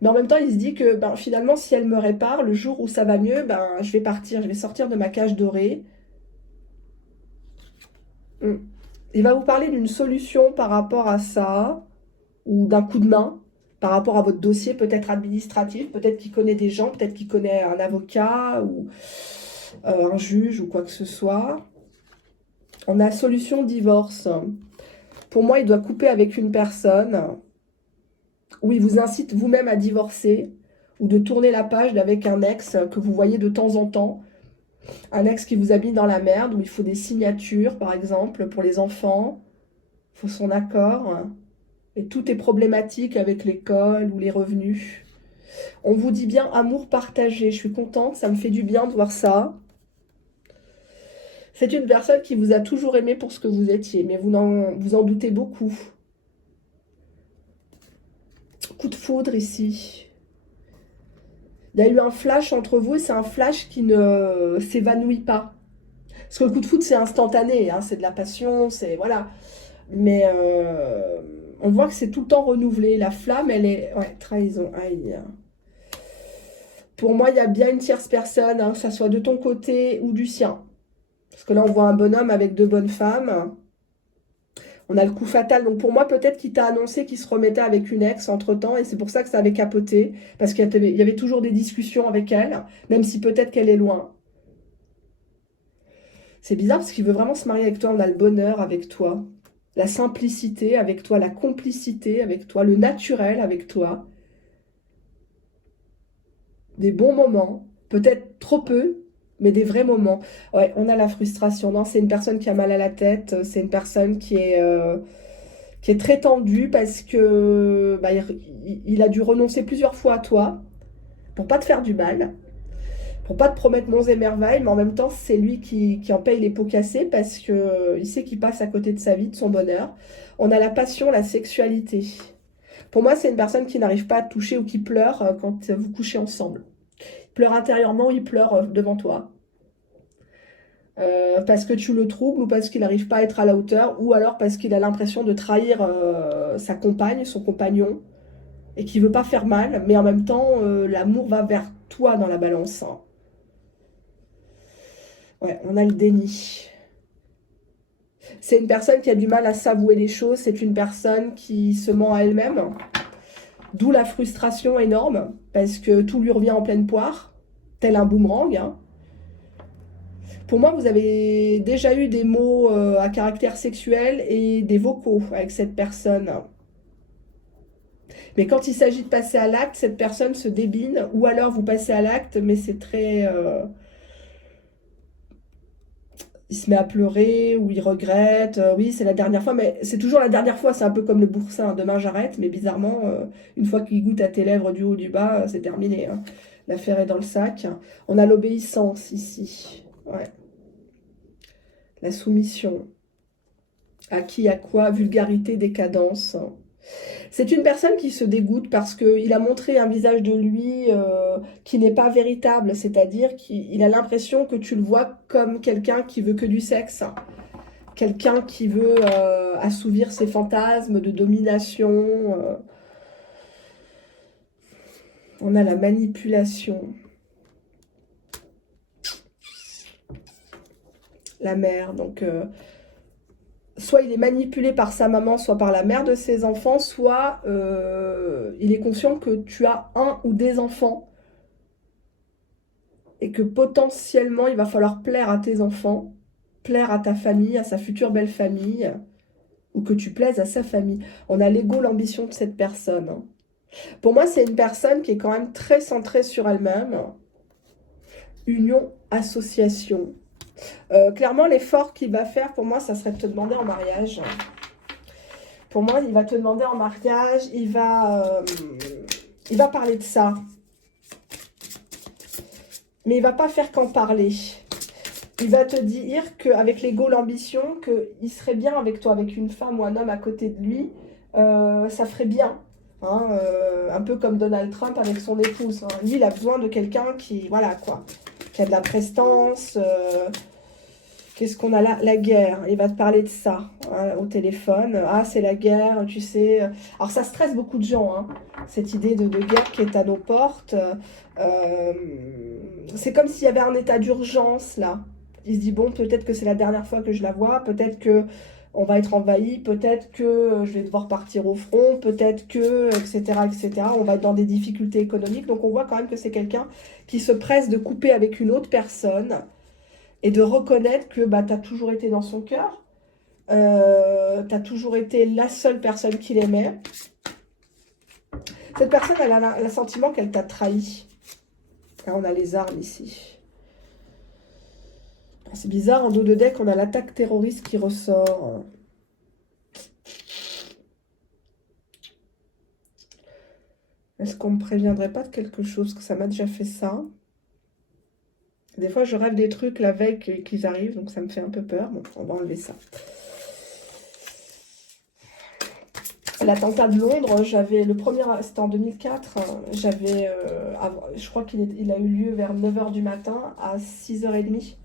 Mais en même temps, il se dit que ben, finalement, si elle me répare, le jour où ça va mieux, ben, je vais partir, je vais sortir de ma cage dorée. Il va vous parler d'une solution par rapport à ça, ou d'un coup de main, par rapport à votre dossier, peut-être administratif, peut-être qu'il connaît des gens, peut-être qu'il connaît un avocat, ou un juge, ou quoi que ce soit. On a solution divorce. Pour moi, il doit couper avec une personne où il vous incite vous-même à divorcer ou de tourner la page avec un ex que vous voyez de temps en temps. Un ex qui vous a mis dans la merde, où il faut des signatures, par exemple, pour les enfants. Il faut son accord. Et tout est problématique avec l'école ou les revenus. On vous dit bien amour partagé. Je suis contente, ça me fait du bien de voir ça. C'est une personne qui vous a toujours aimé pour ce que vous étiez, mais vous en doutez beaucoup. Coup de foudre ici. Il y a eu un flash entre vous et c'est un flash qui ne s'évanouit pas. Parce que le coup de foudre, c'est instantané, hein, c'est de la passion, c'est... Voilà. Mais on voit que c'est tout le temps renouvelé. La flamme, elle est... Ouais, trahison, aïe. Pour moi, il y a bien une tierce personne, hein, que ça soit de ton côté ou du sien. Parce que là, on voit un bonhomme avec deux bonnes femmes. On a le coup fatal. Donc pour moi, peut-être qu'il t'a annoncé qu'il se remettait avec une ex entre-temps. Et c'est pour ça que ça avait capoté. Parce qu'il y avait toujours des discussions avec elle. Même si peut-être qu'elle est loin. C'est bizarre parce qu'il veut vraiment se marier avec toi. On a le bonheur avec toi. La simplicité avec toi. La complicité avec toi. Le naturel avec toi. Des bons moments. Peut-être trop peu. Mais des vrais moments. Ouais, on a la frustration. Non, c'est une personne qui a mal à la tête. C'est une personne qui est très tendu parce que bah, il a dû renoncer plusieurs fois à toi pour pas te faire du mal, pour pas te promettre monts et merveilles, mais en même temps, c'est lui qui en paye les pots cassés parce que il sait qu'il passe à côté de sa vie, de son bonheur. On a la passion, la sexualité. Pour moi, c'est une personne qui n'arrive pas à te toucher ou qui pleure quand vous couchez ensemble. Il pleure intérieurement ou il pleure devant toi. Parce que tu le troubles ou parce qu'il n'arrive pas à être à la hauteur ou alors parce qu'il a l'impression de trahir sa compagne, son compagnon et qu'il veut pas faire mal, mais en même temps l'amour va vers toi dans la balance, hein. Ouais, on a le déni. C'est une personne qui a du mal à s'avouer les choses, c'est une personne qui se ment à elle-même, d'où la frustration énorme parce que tout lui revient en pleine poire, tel un boomerang, hein. Pour moi, vous avez déjà eu des mots à caractère sexuel et des vocaux avec cette personne. Mais quand il s'agit de passer à l'acte, cette personne se débine. Ou alors vous passez à l'acte, mais c'est très... il se met à pleurer ou il regrette. Oui, c'est la dernière fois, mais c'est toujours la dernière fois. C'est un peu comme le boursin. Demain, j'arrête. Mais bizarrement, une fois qu'il goûte à tes lèvres du haut du bas, c'est terminé, hein. L'affaire est dans le sac. On a l'obéissance ici. Ouais. La soumission. À qui, à quoi, vulgarité, décadence. C'est une personne qui se dégoûte parce qu'il a montré un visage de lui qui n'est pas véritable, c'est-à-dire qu'il a l'impression que tu le vois comme quelqu'un qui veut que du sexe, quelqu'un qui veut assouvir ses fantasmes de domination. On a la manipulation. La mère, donc... soit il est manipulé par sa maman, soit par la mère de ses enfants, soit il est conscient que tu as un ou des enfants et que potentiellement il va falloir plaire à tes enfants, plaire à ta famille, à sa future belle famille, ou que tu plaises à sa famille. On a l'ego, l'ambition de cette personne, hein. Pour moi, c'est une personne qui est quand même très centrée sur elle-même. Union, association. Clairement, l'effort qu'il va faire, pour moi, ça serait de te demander en mariage. Pour moi, il va te demander en mariage, il va parler de ça. Mais il va pas faire qu'en parler. Il va te dire qu'avec l'ego, l'ambition, qu'il serait bien avec toi, avec une femme ou un homme à côté de lui, ça ferait bien. Hein, un peu comme Donald Trump avec son épouse. Hein. Lui, il a besoin de quelqu'un qui, voilà quoi, qui a de la prestance. Qu'est-ce qu'on a là? La guerre. Il va te parler de ça hein, au téléphone. Ah, c'est la guerre, tu sais. Alors, ça stresse beaucoup de gens, hein, cette idée de guerre qui est à nos portes. Euh, c'est comme s'il y avait un état d'urgence, là. Il se dit, bon, peut-être que c'est la dernière fois que je la vois. Peut-être que on va être envahi. Peut-être que je vais devoir partir au front. Peut-être que, etc., etc. On va être dans des difficultés économiques. Donc, on voit quand même que c'est quelqu'un qui se presse de couper avec une autre personne et de reconnaître que bah, tu as toujours été dans son cœur, tu as toujours été la seule personne qu'il aimait. Cette personne, elle a le sentiment qu'elle t'a trahi. Là, on a les armes ici. C'est bizarre, en dos de deck, on a l'attaque terroriste qui ressort. Est-ce qu'on me préviendrait pas de quelque chose? Que ça m'a déjà fait ça. Des fois, je rêve des trucs la veille qu'ils arrivent, donc ça me fait un peu peur. Bon, on va enlever ça. L'attentat de Londres, j'avais le premier, c'était en 2004, j'avais, je crois qu'il a eu lieu vers 9 h du matin, à 6 h 30.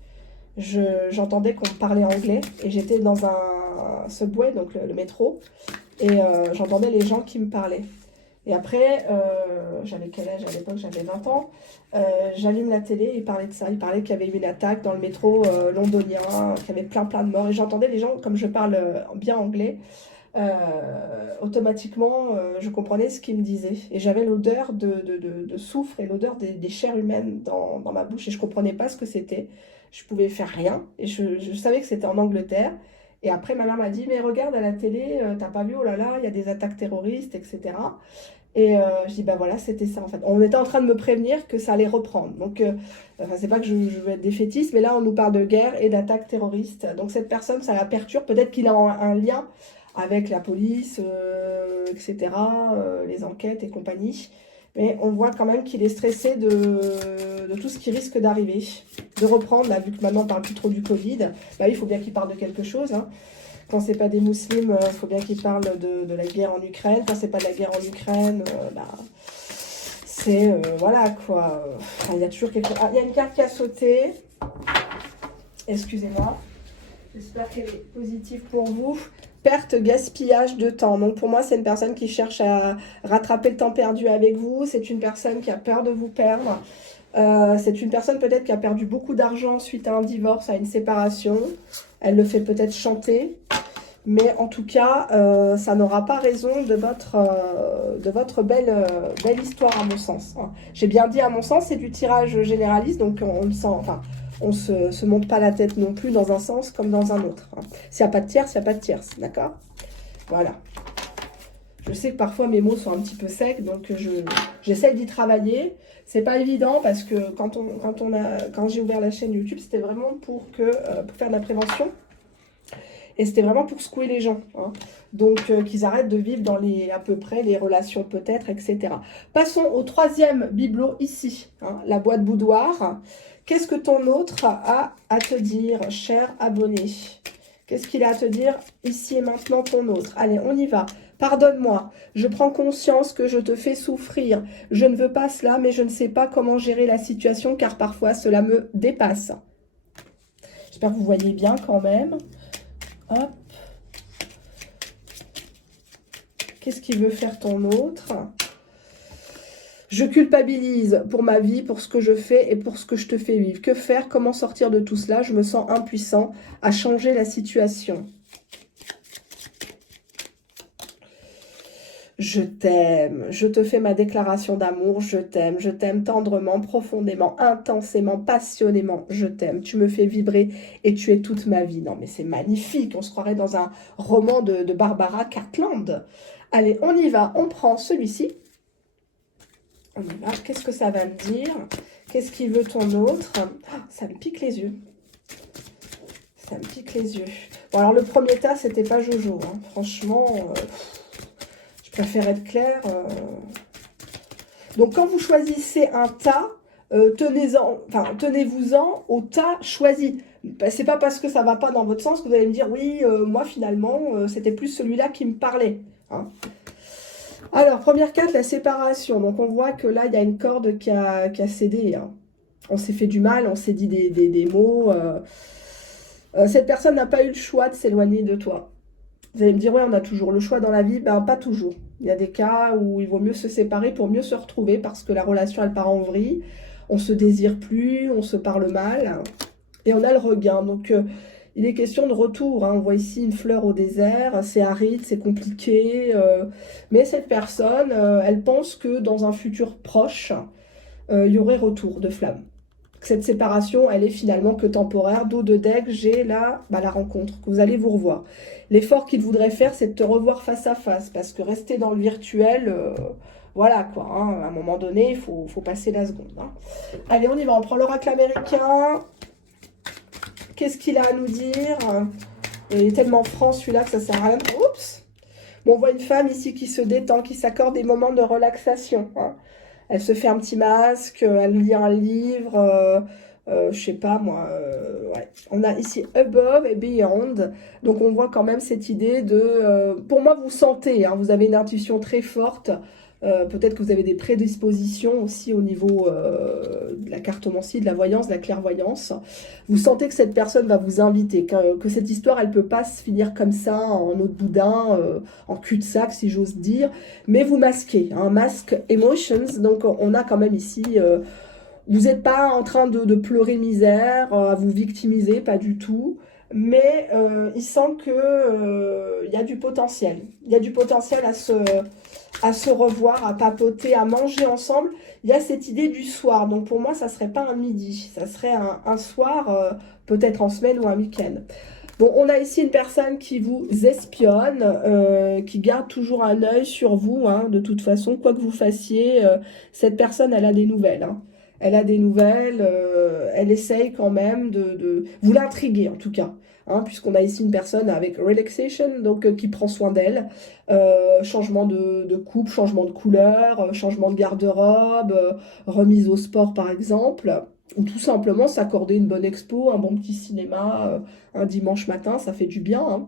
J'entendais qu'on parlait anglais et j'étais dans un subway, donc le métro, et j'entendais les gens qui me parlaient. Et après, j'avais quel âge à l'époque? J'avais 20 ans. J'allume la télé et il parlait de ça. Il parlait qu'il y avait eu une attaque dans le métro londonien, qu'il y avait plein de morts. Et j'entendais les gens, comme je parle bien anglais, automatiquement, je comprenais ce qu'ils me disaient. Et j'avais l'odeur de soufre et l'odeur des chairs humaines dans ma bouche. Et je comprenais pas ce que c'était. Je pouvais faire rien. Et je savais que c'était en Angleterre. Et après, ma mère m'a dit, mais regarde à la télé, t'as pas vu, oh là là, il y a des attaques terroristes, etc. Et je dis, bah voilà, c'était ça en fait. On était en train de me prévenir que ça allait reprendre. Donc, enfin, c'est pas que je veux être défaitiste, mais là, on nous parle de guerre et d'attaques terroristes. Donc, cette personne, ça la perturbe. Peut-être qu'il a un lien avec la police, etc., les enquêtes et compagnie. Mais on voit quand même qu'il est stressé de tout ce qui risque d'arriver, de reprendre, là, vu que maintenant on parle plus trop du Covid, bah, il faut bien qu'il parle de quelque chose. Hein. Quand c'est pas des musulmans, il faut bien qu'il parle de la guerre en Ukraine. Quand c'est pas de la guerre en Ukraine, bah, c'est, voilà quoi. Enfin, il y a toujours quelque chose. Ah, il y a une carte qui a sauté. Excusez-moi. J'espère qu'elle est positive pour vous. Perte, gaspillage de temps. Donc pour moi, c'est une personne qui cherche à rattraper le temps perdu avec vous. C'est une personne qui a peur de vous perdre. C'est une personne peut-être qui a perdu beaucoup d'argent suite à un divorce, à une séparation. Elle le fait peut-être chanter. Mais en tout cas, ça n'aura pas raison de votre belle histoire à mon sens. Hein. J'ai bien dit à mon sens, c'est du tirage généraliste, donc on le sent, enfin, on se monte pas la tête non plus dans un sens comme dans un autre. Hein. S'il n'y a pas de tierce, il n'y a pas de tierce, d'accord? Voilà. Je sais que parfois mes mots sont un petit peu secs, donc j'essaie d'y travailler. C'est pas évident parce que quand j'ai ouvert la chaîne YouTube, c'était vraiment pour faire de la prévention. Et c'était vraiment pour secouer les gens. Hein. Donc, qu'ils arrêtent de vivre dans à peu près les relations peut-être, etc. Passons au troisième bibelot ici, hein, la boîte boudoir. Qu'est-ce que ton autre a à te dire, cher abonné? Qu'est-ce qu'il a à te dire ici et maintenant, ton autre? Allez, on y va. Pardonne-moi, je prends conscience que je te fais souffrir. Je ne veux pas cela, mais je ne sais pas comment gérer la situation, car parfois cela me dépasse. J'espère que vous voyez bien quand même. Hop. Qu'est-ce qu'il veut faire ton autre? Je culpabilise pour ma vie, pour ce que je fais et pour ce que je te fais vivre. Que faire? Comment sortir de tout cela? Je me sens impuissant à changer la situation. Je t'aime, je te fais ma déclaration d'amour, je t'aime tendrement, profondément, intensément, passionnément, je t'aime. Tu me fais vibrer et tu es toute ma vie. Non mais c'est magnifique, on se croirait dans un roman de Barbara Cartland. Allez, on y va, on prend celui-ci. On y va, qu'est-ce que ça va me dire? Qu'est-ce qu'il veut ton autre? Ah, ça me pique les yeux. Ça me pique les yeux. Bon alors le premier tas, c'était pas Jojo, hein. Franchement... Je préfère être claire. Donc, quand vous choisissez un tas, tenez-vous-en au tas choisi. C'est pas parce que ça va pas dans votre sens que vous allez me dire oui, moi finalement, c'était plus celui-là qui me parlait. Hein. Alors, première carte, la séparation. Donc, on voit que là, il y a une corde qui a cédé. Hein. On s'est fait du mal, on s'est dit des mots. Cette personne n'a pas eu le choix de s'éloigner de toi. Vous allez me dire, ouais, on a toujours le choix dans la vie. Ben, pas toujours. Il y a des cas où il vaut mieux se séparer pour mieux se retrouver parce que la relation, elle part en vrille. On se désire plus, on se parle mal. Et on a le regain. Donc, il est question de retour. Hein. On voit ici une fleur au désert. C'est aride, c'est compliqué. Mais cette personne, elle pense que dans un futur proche, il y aurait retour de flamme. Cette séparation, elle est finalement que temporaire. Dos de deck, j'ai là la rencontre, que vous allez vous revoir. L'effort qu'il voudrait faire, c'est de te revoir face à face, parce que rester dans le virtuel, voilà quoi. Hein, à un moment donné, il faut passer la seconde. Hein. Allez, on y va, on prend l'oracle américain. Qu'est-ce qu'il a à nous dire? Il est tellement franc celui-là que ça sert à rien. Oups! Bon, on voit une femme ici qui se détend, qui s'accorde des moments de relaxation. Hein. Elle se fait un petit masque, elle lit un livre, je sais pas moi. Ouais. On a ici Above et Beyond. Donc on voit quand même cette idée de... pour moi, vous sentez, hein, vous avez une intuition très forte. Peut-être que vous avez des prédispositions aussi au niveau de la cartomancie, de la voyance, de la clairvoyance. Vous sentez que cette personne va vous inviter, que cette histoire, elle ne peut pas se finir comme ça, en eau de boudin, en cul-de-sac, si j'ose dire. Mais vous masquez, hein, masque emotions. Donc on a quand même ici... vous n'êtes pas en train de pleurer misère, à vous victimiser, pas du tout. Mais il sent que y a du potentiel. Il y a du potentiel à se revoir, à papoter, à manger ensemble. Il y a cette idée du soir. Donc pour moi, ça ne serait pas un midi. Ça serait un soir, peut-être en semaine ou un week-end. Bon, on a ici une personne qui vous espionne, qui garde toujours un œil sur vous. Hein, de toute façon, quoi que vous fassiez, cette personne, elle a des nouvelles. Hein. Elle a des nouvelles, elle essaye quand même de vous l'intriguer en tout cas. Hein, puisqu'on a ici une personne avec relaxation, donc qui prend soin d'elle, changement de coupe, changement de couleur, changement de garde-robe, remise au sport par exemple, ou tout simplement s'accorder une bonne expo, un bon petit cinéma, un dimanche matin, ça fait du bien. Hein.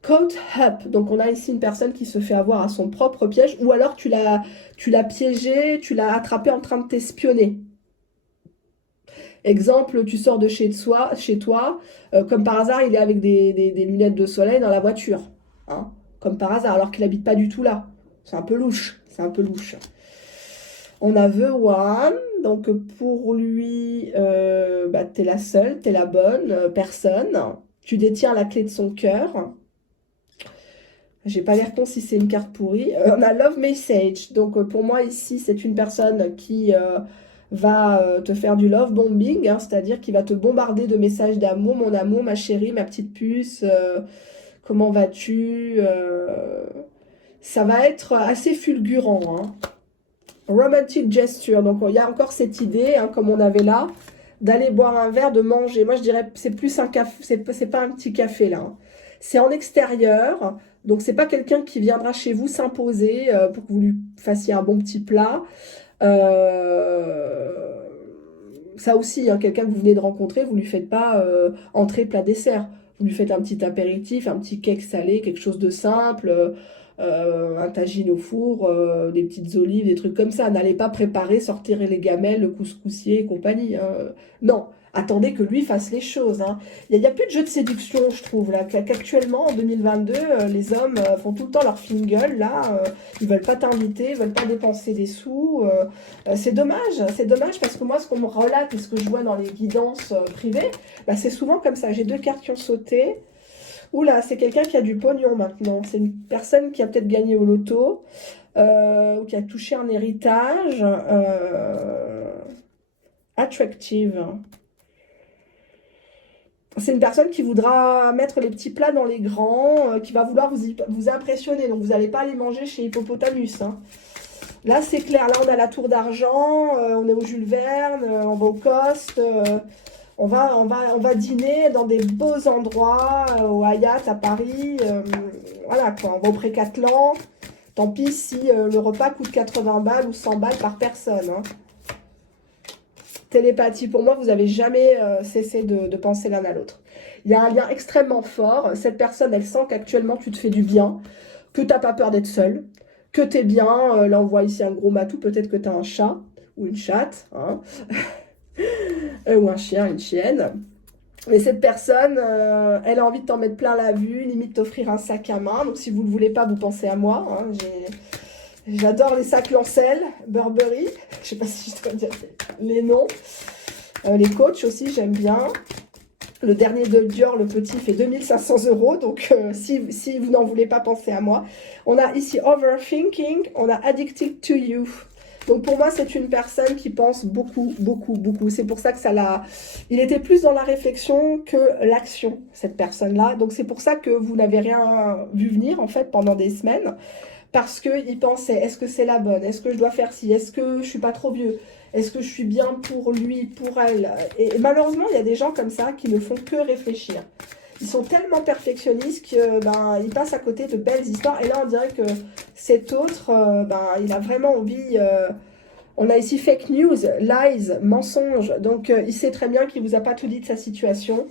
Caught up, donc on a ici une personne qui se fait avoir à son propre piège, ou alors tu l'as piégé, tu l'as attrapé en train de t'espionner. Exemple, tu sors de chez toi, comme par hasard, il est avec des lunettes de soleil dans la voiture. Hein, comme par hasard, alors qu'il n'habite pas du tout là. C'est un peu louche, c'est un peu louche. On a The One, donc pour lui, t'es la seule, t'es la bonne personne. Tu détiens la clé de son cœur. J'ai pas les réponses si c'est une carte pourrie. On a Love Message. Donc pour moi ici, c'est une personne qui va te faire du love bombing, hein, c'est-à-dire qui va te bombarder de messages d'amour, mon amour, ma chérie, ma petite puce, comment vas-tu ça va être assez fulgurant. Hein. Romantic gesture. Donc il y a encore cette idée, hein, comme on avait là, d'aller boire un verre, de manger. Moi je dirais c'est plus un café, c'est pas un petit café là. Hein. C'est en extérieur. Donc, c'est pas quelqu'un qui viendra chez vous s'imposer pour que vous lui fassiez un bon petit plat. Ça aussi, hein, quelqu'un que vous venez de rencontrer, vous lui faites pas entrée, plat, dessert. Vous lui faites un petit apéritif, un petit cake salé, quelque chose de simple, un tagine au four, des petites olives, des trucs comme ça. N'allez pas préparer, sortir les gamelles, le couscoussier et compagnie. Hein. Non, attendez que lui fasse les choses. Hein. Il n'y a plus de jeu de séduction, je trouve. Là, qu'actuellement, en 2022, les hommes font tout le temps leur fine-gueule. Là, ils veulent pas t'inviter, ils veulent pas dépenser des sous. C'est dommage parce que moi, ce qu'on me relate et ce que je vois dans les guidances privées, c'est souvent comme ça. J'ai deux cartes qui ont sauté. Oula, c'est quelqu'un qui a du pognon maintenant. C'est une personne qui a peut-être gagné au loto ou qui a touché un héritage. Attractive. C'est une personne qui voudra mettre les petits plats dans les grands, qui va vouloir vous impressionner. Donc, vous n'allez pas aller manger chez Hippopotamus. Hein. Là, c'est clair. Là, on a la Tour d'Argent, on est au Jules Verne, on va au Coste. On va dîner dans des beaux endroits, au Hyatt à Paris. Voilà, quoi. On va au Précathlon. Tant pis si le repas coûte 80 balles ou 100 balles par personne. Hein. Télépathie, pour moi, vous n'avez jamais cessé de penser l'un à l'autre. Il y a un lien extrêmement fort. Cette personne, elle sent qu'actuellement, tu te fais du bien, que tu n'as pas peur d'être seul, que tu es bien. Là, on voit ici un gros matou. Peut-être que tu as un chat ou une chatte, hein, ou un chien, une chienne. Mais cette personne, elle a envie de t'en mettre plein la vue, limite t'offrir un sac à main. Donc, si vous ne le voulez pas, vous pensez à moi. Hein. J'adore les sacs Lancel, Burberry. Je ne sais pas si je dois dire les noms. Les coachs aussi, j'aime bien. Le dernier de Dior, le petit, fait 2500 €. Donc, si vous n'en voulez pas, pensez à moi. On a ici Overthinking. On a Addicted to You. Donc, pour moi, c'est une personne qui pense beaucoup, beaucoup, beaucoup. C'est pour ça que ça l'a... Il était plus dans la réflexion que l'action, cette personne-là. Donc, c'est pour ça que vous n'avez rien vu venir, en fait, pendant des semaines. Parce qu'il pensait, est-ce que c'est la bonne? Est-ce que je dois faire ci? Est-ce que je suis pas trop vieux? Est-ce que je suis bien pour lui, pour elle? Et malheureusement, il y a des gens comme ça qui ne font que réfléchir. Ils sont tellement perfectionnistes qu'ils passent à côté de belles histoires. Et là, on dirait que cet autre, il a vraiment envie... on a ici fake news, lies, mensonges. Donc, il sait très bien qu'il ne vous a pas tout dit de sa situation.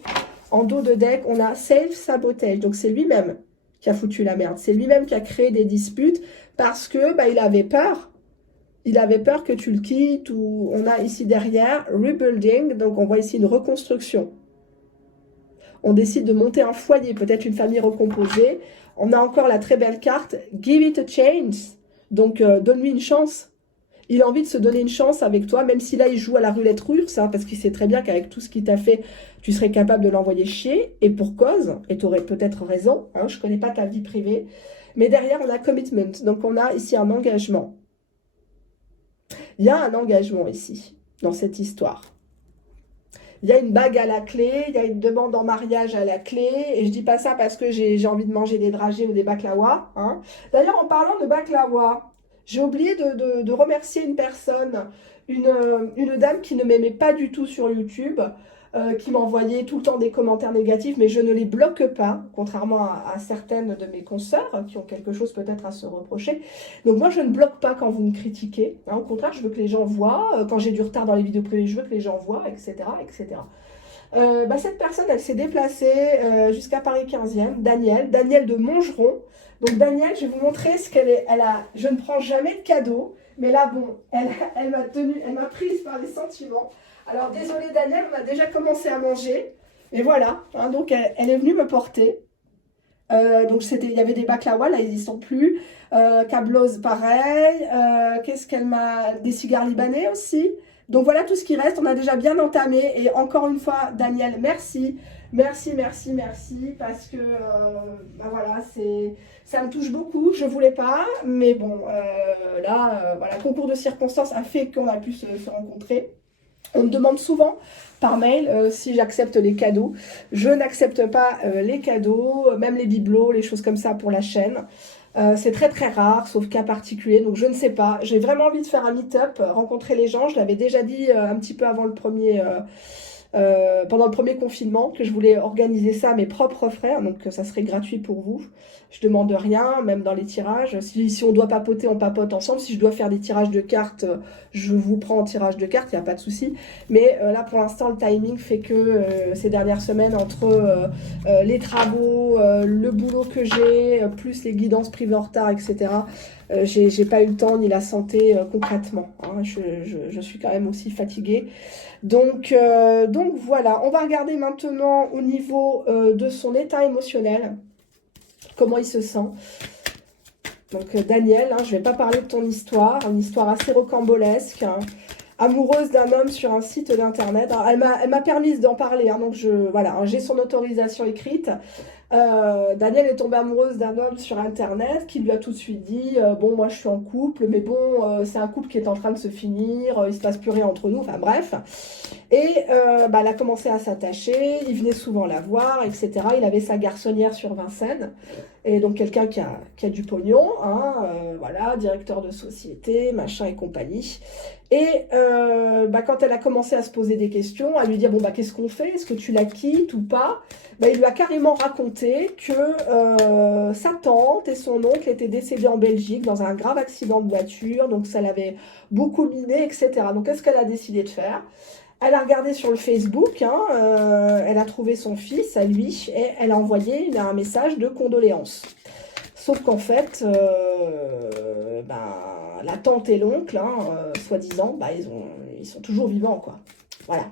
En dos de deck, on a self-sabotage. Donc, c'est lui-même qui a foutu la merde. C'est lui-même qui a créé des disputes parce que il avait peur. Il avait peur que tu le quittes. Ou on a ici derrière rebuilding. Donc, on voit ici une reconstruction. On décide de monter un foyer, peut-être une famille recomposée. On a encore la très belle carte give it a chance. Donc, donne-lui une chance. Il a envie de se donner une chance avec toi, même si là, il joue à la roulette russe, hein, parce qu'il sait très bien qu'avec tout ce qu'il t'a fait, tu serais capable de l'envoyer chier, et pour cause, et tu aurais peut-être raison, hein, je ne connais pas ta vie privée, mais derrière, on a commitment, donc on a ici un engagement. Il y a un engagement ici, dans cette histoire. Il y a une bague à la clé, il y a une demande en mariage à la clé, et je dis pas ça parce que j'ai envie de manger des dragées ou des baklawas. Hein. D'ailleurs, en parlant de baklawas, j'ai oublié de remercier une personne, une dame qui ne m'aimait pas du tout sur YouTube, qui m'envoyait tout le temps des commentaires négatifs, mais je ne les bloque pas, contrairement à certaines de mes consoeurs qui ont quelque chose peut-être à se reprocher. Donc moi, je ne bloque pas quand vous me critiquez. Hein, au contraire, je veux que les gens voient. Quand j'ai du retard dans les vidéos privées, je veux que les gens voient, etc. etc. Cette personne, elle s'est déplacée jusqu'à Paris 15e, Daniel de Montgeron. Donc Daniel, je vais vous montrer ce qu'elle est. Je ne prends jamais de cadeau, mais là, bon, elle m'a prise par les sentiments. Alors désolée Daniel, on a déjà commencé à manger, et voilà. Hein, donc elle est venue me porter. Donc il y avait des baklawas, là ils n'y sont plus. Cabloz, pareil. Qu'est-ce qu'elle m'a... Des cigares libanais aussi. Donc voilà tout ce qui reste, on a déjà bien entamé. Et encore une fois, Daniel, merci. Merci, merci, merci. Parce que, voilà, ça me touche beaucoup. Je ne voulais pas. Mais bon, voilà, concours de circonstances a fait qu'on a pu se rencontrer. On me demande souvent par mail si j'accepte les cadeaux. Je n'accepte pas les cadeaux, même les bibelots, les choses comme ça pour la chaîne. C'est très très rare, sauf cas particulier, donc je ne sais pas. J'ai vraiment envie de faire un meet-up, rencontrer les gens. Je l'avais déjà dit un petit peu avant pendant le premier confinement, que je voulais organiser ça à mes propres frais, donc ça serait gratuit pour vous. Je demande rien, même dans les tirages. Si on doit papoter, on papote ensemble. Si je dois faire des tirages de cartes, je vous prends en tirage de cartes, il n'y a pas de souci. Mais là, pour l'instant, le timing fait que ces dernières semaines, entre les travaux, le boulot que j'ai, plus les guidances privées en retard, etc., j'ai pas eu le temps ni la santé concrètement. Hein. Je suis quand même aussi fatiguée. Donc voilà, on va regarder maintenant au niveau de son état émotionnel, comment il se sent. Donc Daniel, hein, je ne vais pas parler de ton histoire, une histoire assez rocambolesque, hein, amoureuse d'un homme sur un site d'internet. Elle m'a permise d'en parler, hein, donc voilà, hein, j'ai son autorisation écrite. Daniel est tombée amoureuse d'un homme sur internet qui lui a tout de suite dit bon, moi je suis en couple, mais bon, c'est un couple qui est en train de se finir, il se passe plus rien entre nous, enfin bref. Et elle a commencé à s'attacher, il venait souvent la voir, etc. Il avait sa garçonnière sur Vincennes, et donc quelqu'un qui a du pognon, hein, voilà, directeur de société, machin et compagnie. Et quand elle a commencé à se poser des questions, à lui dire bon qu'est-ce qu'on fait, est-ce que tu la quittes ou pas, il lui a carrément raconté que sa tante et son oncle étaient décédés en Belgique dans un grave accident de voiture, donc ça l'avait beaucoup miné, etc. Donc qu'est-ce qu'elle a décidé de faire? Elle a regardé sur le Facebook, hein, elle a trouvé son fils à lui et elle a envoyé un message de condoléances. Sauf qu'en fait, la tante et l'oncle, hein, soi-disant, ils sont toujours vivants, quoi. Voilà.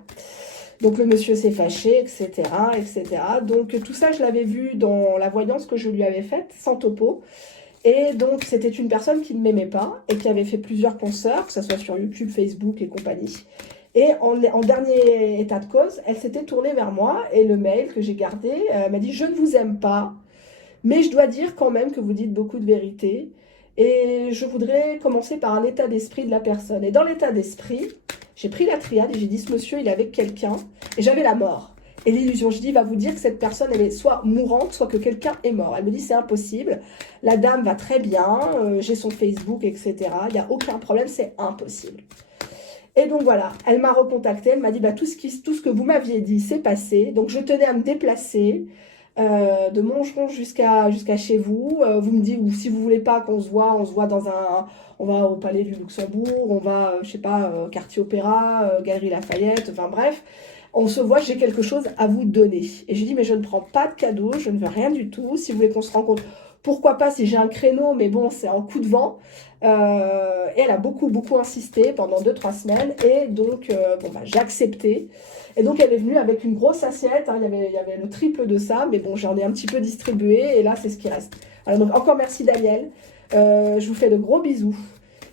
Donc le monsieur s'est fâché, etc., etc. Donc tout ça, je l'avais vu dans la voyance que je lui avais faite, sans topo. Et donc c'était une personne qui ne m'aimait pas et qui avait fait plusieurs concerts, que ce soit sur YouTube, Facebook et compagnie. Et en dernier état de cause, elle s'était tournée vers moi et le mail que j'ai gardé m'a dit « Je ne vous aime pas, mais je dois dire quand même que vous dites beaucoup de vérité. Et je voudrais commencer par un état d'esprit de la personne. » Et dans l'état d'esprit, j'ai pris la triade et j'ai dit « Ce monsieur, il est avec quelqu'un. » Et j'avais la mort. Et l'illusion, je dis, va vous dire que cette personne, elle est soit mourante, soit que quelqu'un est mort. Elle me dit, c'est impossible. La dame va très bien, j'ai son Facebook, etc. Il n'y a aucun problème, c'est impossible. Et donc voilà, elle m'a recontactée, elle m'a dit, tout ce que vous m'aviez dit, c'est passé. Donc je tenais à me déplacer de Montgeron jusqu'à chez vous. Vous me dites, ou si vous voulez pas qu'on se voit, on se voit on va au Palais du Luxembourg, on va, je sais pas, Quartier Opéra, Galerie Lafayette, enfin bref. On se voit, j'ai quelque chose à vous donner. Et je dis, mais je ne prends pas de cadeau, je ne veux rien du tout. Si vous voulez qu'on se rencontre, pourquoi pas si j'ai un créneau, mais bon, c'est en coup de vent. Et elle a beaucoup, beaucoup insisté pendant 2-3 semaines. Et donc, j'ai accepté. Et donc, elle est venue avec une grosse assiette. Hein, il y avait le triple de ça. Mais bon, j'en ai un petit peu distribué. Et là, c'est ce qui reste. Alors, donc, encore merci, Daniel. Je vous fais de gros bisous.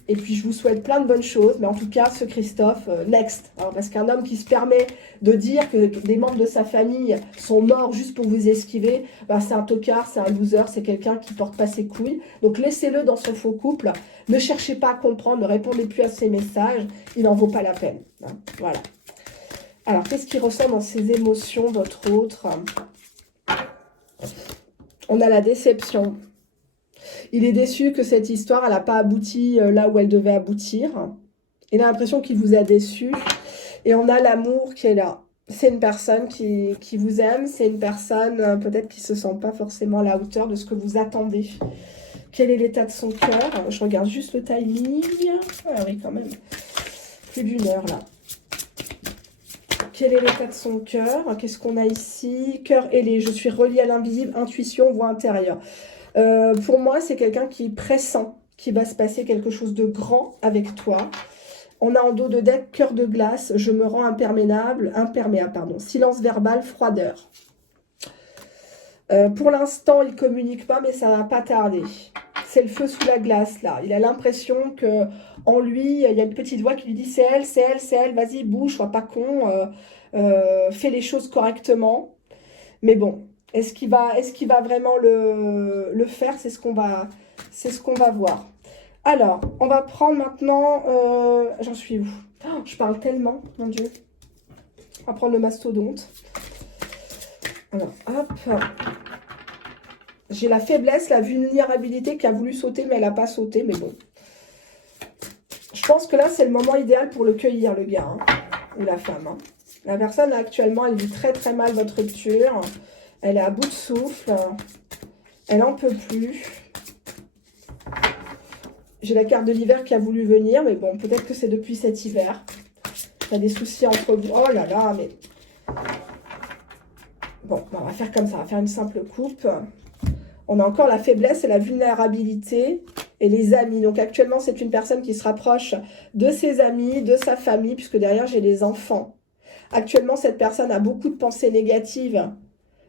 Et puis, je vous souhaite plein de bonnes choses. Mais en tout cas, ce Christophe, next. Alors, parce qu'un homme qui se permet de dire que des membres de sa famille sont morts juste pour vous esquiver, c'est un tocard, c'est un loser, c'est quelqu'un qui porte pas ses couilles. Donc, laissez-le dans son faux couple. Ne cherchez pas à comprendre, ne répondez plus à ses messages. Il n'en vaut pas la peine. Hein, voilà. Alors, qu'est-ce qui ressent dans ses émotions, votre autre? On a la déception. Il est déçu que cette histoire, elle n'a pas abouti là où elle devait aboutir. Il a l'impression qu'il vous a déçu. Et on a l'amour qui est là. C'est une personne qui vous aime. C'est une personne peut-être qui ne se sent pas forcément à la hauteur de ce que vous attendez. Quel est l'état de son cœur? Je regarde juste le timing. Ah oui, quand même. Plus d'une heure, là. Quel est l'état de son cœur? Qu'est-ce qu'on a ici? Cœur ailé. Je suis reliée à l'invisible. Intuition, voix intérieure. Pour moi, c'est quelqu'un qui pressent qu'il va se passer quelque chose de grand avec toi. On a en dos de deck cœur de glace, je me rends imperméable, pardon, silence verbal, froideur. Pour l'instant, il ne communique pas, mais ça ne va pas tarder. C'est le feu sous la glace, là. Il a l'impression que en lui, il y a une petite voix qui lui dit « c'est elle, c'est elle, c'est elle, vas-y, bouge, sois pas con, fais les choses correctement. » Mais bon, est-ce qu'il va vraiment le faire? C'est ce qu'on va voir. Alors, on va prendre maintenant... j'en suis où? Oh, je parle tellement, mon Dieu. On va prendre le mastodonte. Alors, hop. J'ai la faiblesse, la vulnérabilité qui a voulu sauter, mais elle n'a pas sauté, mais bon. Je pense que là, c'est le moment idéal pour le cueillir, le gars, hein, ou la femme. Hein. La personne, là, actuellement, elle vit très, très mal votre rupture. Elle est à bout de souffle. Elle n'en peut plus. J'ai la carte de l'hiver qui a voulu venir, mais bon, peut-être que c'est depuis cet hiver. Il y a des soucis entre vous. Oh là là, mais... Bon, on va faire comme ça, on va faire une simple coupe. On a encore la faiblesse et la vulnérabilité et les amis. Donc actuellement, c'est une personne qui se rapproche de ses amis, de sa famille, puisque derrière, j'ai les enfants. Actuellement, cette personne a beaucoup de pensées négatives.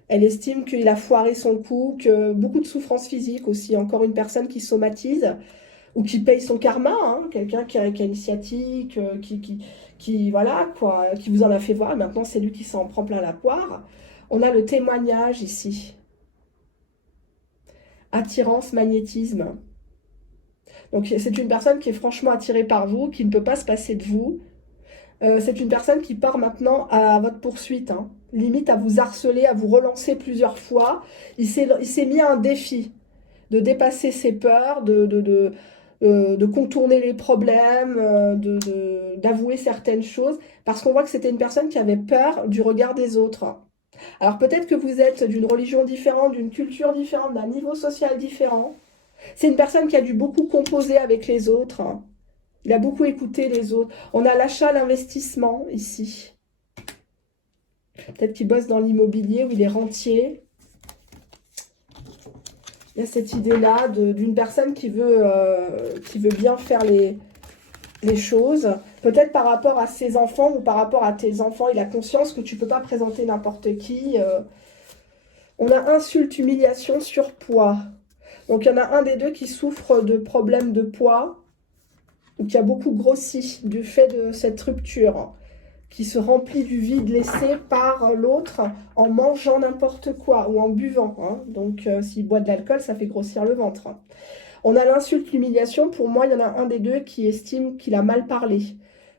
Elle estime qu'il a foiré son coup, que beaucoup de souffrances physiques aussi. Encore une personne qui somatise ou qui paye son karma, hein, quelqu'un qui a initiatique, voilà, quoi, qui vous en a fait voir. Maintenant, c'est lui qui s'en prend plein la poire. On a le témoignage ici. Attirance, magnétisme. Donc, c'est une personne qui est franchement attirée par vous, qui ne peut pas se passer de vous. C'est une personne qui part maintenant à votre poursuite, hein. Limite à vous harceler, à vous relancer plusieurs fois. Il s'est mis à un défi de dépasser ses peurs, de contourner les problèmes, d'avouer certaines choses, parce qu'on voit que c'était une personne qui avait peur du regard des autres. Alors peut-être que vous êtes d'une religion différente, d'une culture différente, d'un niveau social différent. C'est une personne qui a dû beaucoup composer avec les autres. Il a beaucoup écouté les autres. On a l'achat, l'investissement ici. Peut-être qu'il bosse dans l'immobilier ou il est rentier. Il y a cette idée-là d'une personne qui veut bien faire les choses. Peut-être par rapport à ses enfants ou par rapport à tes enfants. Il a conscience que tu ne peux pas présenter n'importe qui. On a insulte, humiliation, surpoids. Donc il y en a un des deux qui souffre de problèmes de poids ou qui a beaucoup grossi du fait de cette rupture, qui se remplit du vide laissé par l'autre en mangeant n'importe quoi ou en buvant. Hein. Donc s'il boit de l'alcool, ça fait grossir le ventre. On a l'insulte, l'humiliation. Pour moi, il y en a un des deux qui estime qu'il a mal parlé.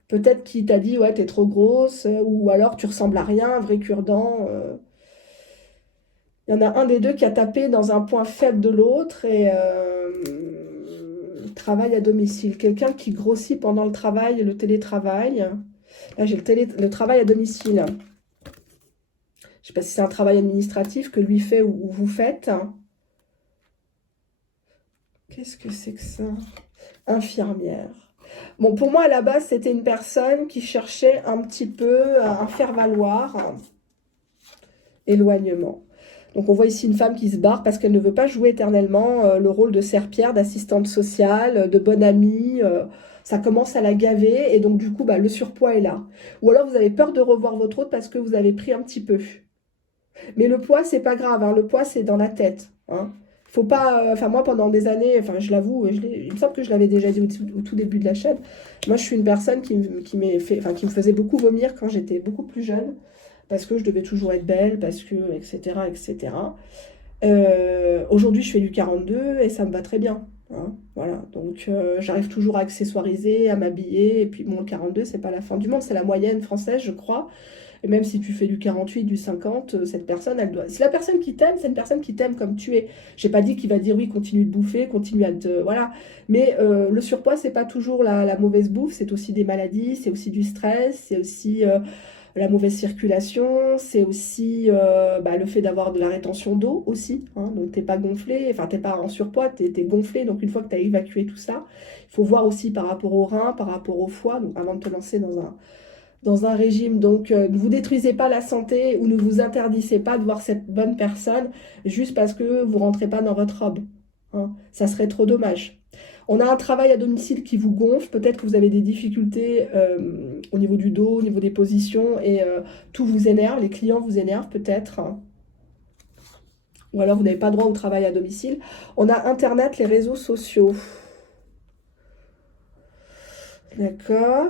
Peut-être qu'il t'a dit, ouais, t'es trop grosse, ou alors tu ressembles à rien, un vrai cure-dent. Il y en a un des deux qui a tapé dans un point faible de l'autre et travail à domicile. Quelqu'un qui grossit pendant le travail et le télétravail. Là, j'ai le travail à domicile. Je ne sais pas si c'est un travail administratif que lui fait ou vous faites. Qu'est-ce que c'est que ça? Infirmière. Bon, pour moi, à la base, c'était une personne qui cherchait un petit peu un faire-valoir. Éloignement. Donc on voit ici une femme qui se barre parce qu'elle ne veut pas jouer éternellement le rôle de serpillère, d'assistante sociale, de bonne amie. Ça commence à la gaver et donc du coup, le surpoids est là. Ou alors vous avez peur de revoir votre hôte parce que vous avez pris un petit peu. Mais le poids, c'est pas grave. Hein. Le poids, c'est dans la tête. Hein. Faut pas. Enfin, moi, pendant des années, je l'avoue, il me semble que je l'avais déjà dit au tout début de la chaîne. Moi, je suis une personne qui me faisait beaucoup vomir quand j'étais beaucoup plus jeune. Parce que je devais toujours être belle, parce que, etc., etc. Aujourd'hui, je fais du 42 et ça me va très bien. Hein, voilà, donc j'arrive toujours à accessoiriser, à m'habiller. Et puis, bon, le 42, c'est pas la fin du monde, c'est la moyenne française, je crois. Et même si tu fais du 48, du 50, cette personne, elle doit. Si la personne qui t'aime, c'est une personne qui t'aime comme tu es. J'ai pas dit qu'il va dire oui, continue de bouffer, continue à te. Voilà. Mais le surpoids, c'est pas toujours la mauvaise bouffe, c'est aussi des maladies, c'est aussi du stress, c'est aussi la mauvaise circulation, c'est aussi le fait d'avoir de la rétention d'eau aussi. Hein, donc t'es pas gonflé, enfin t'es pas en surpoids, t'es gonflé. Donc une fois que tu as évacué tout ça, il faut voir aussi par rapport au rein, par rapport au foie, donc avant de te lancer dans un régime. Donc, ne vous détruisez pas la santé ou ne vous interdisez pas de voir cette bonne personne juste parce que vous rentrez pas dans votre robe. Hein. Ça serait trop dommage. On a un travail à domicile qui vous gonfle. Peut-être que vous avez des difficultés au niveau du dos, au niveau des positions et tout vous énerve. Les clients vous énervent peut-être. Hein. Ou alors vous n'avez pas droit au travail à domicile. On a Internet, les réseaux sociaux. D'accord.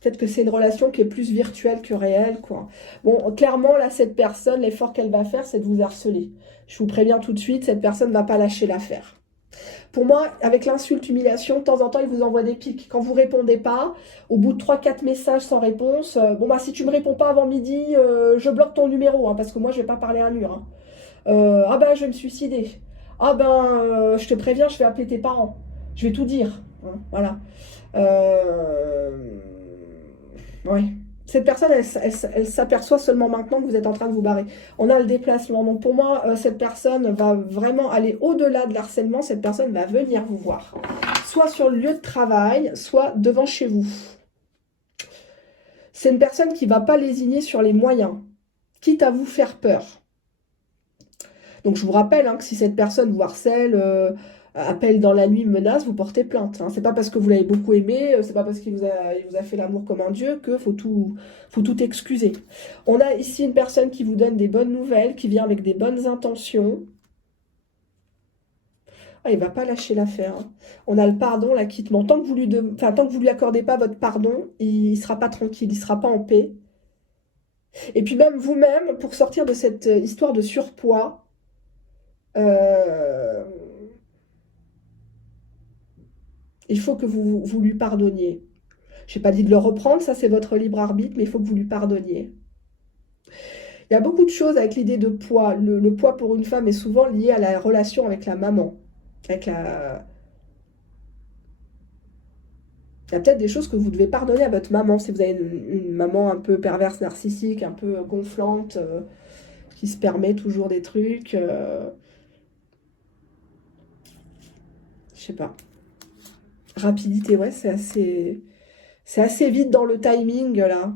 Peut-être que c'est une relation qui est plus virtuelle que réelle, quoi. Bon, clairement, là, cette personne, l'effort qu'elle va faire, c'est de vous harceler. Je vous préviens tout de suite, cette personne ne va pas lâcher l'affaire. Pour moi, avec l'insulte, humiliation, de temps en temps, il vous envoie des pics. Quand vous répondez pas, au bout de 3-4 messages sans réponse, si tu me réponds pas avant midi, je bloque ton numéro, hein, parce que moi, je vais pas parler à un mur. Hein. Je vais me suicider. Je te préviens, je vais appeler tes parents. Je vais tout dire. Hein, voilà. Oui. Cette personne, elle s'aperçoit seulement maintenant que vous êtes en train de vous barrer. On a le déplacement. Donc pour moi, cette personne va vraiment aller au-delà de l'harcèlement. Cette personne va venir vous voir. Soit sur le lieu de travail, soit devant chez vous. C'est une personne qui ne va pas lésigner sur les moyens, quitte à vous faire peur. Donc je vous rappelle que si cette personne vous harcèle, appelle dans la nuit, menace, vous portez plainte. Hein. C'est pas parce que vous l'avez beaucoup aimé, c'est pas parce qu'il vous a fait l'amour comme un dieu que faut tout excuser. On a ici une personne qui vous donne des bonnes nouvelles, qui vient avec des bonnes intentions. Ah, il va pas lâcher l'affaire. Hein. On a le pardon, l'acquittement. Tant que vous lui accordez pas votre pardon, il sera pas tranquille, il sera pas en paix. Et puis même vous-même, pour sortir de cette histoire de surpoids, il faut que vous lui pardonniez. Je n'ai pas dit de le reprendre, ça c'est votre libre arbitre, mais il faut que vous lui pardonniez. Il y a beaucoup de choses avec l'idée de poids. Le poids pour une femme est souvent lié à la relation avec la maman. Il y a peut-être des choses que vous devez pardonner à votre maman. Si vous avez une maman un peu perverse, narcissique, un peu gonflante, qui se permet toujours des trucs. Je sais pas. Rapidité, ouais, c'est assez vite dans le timing, là.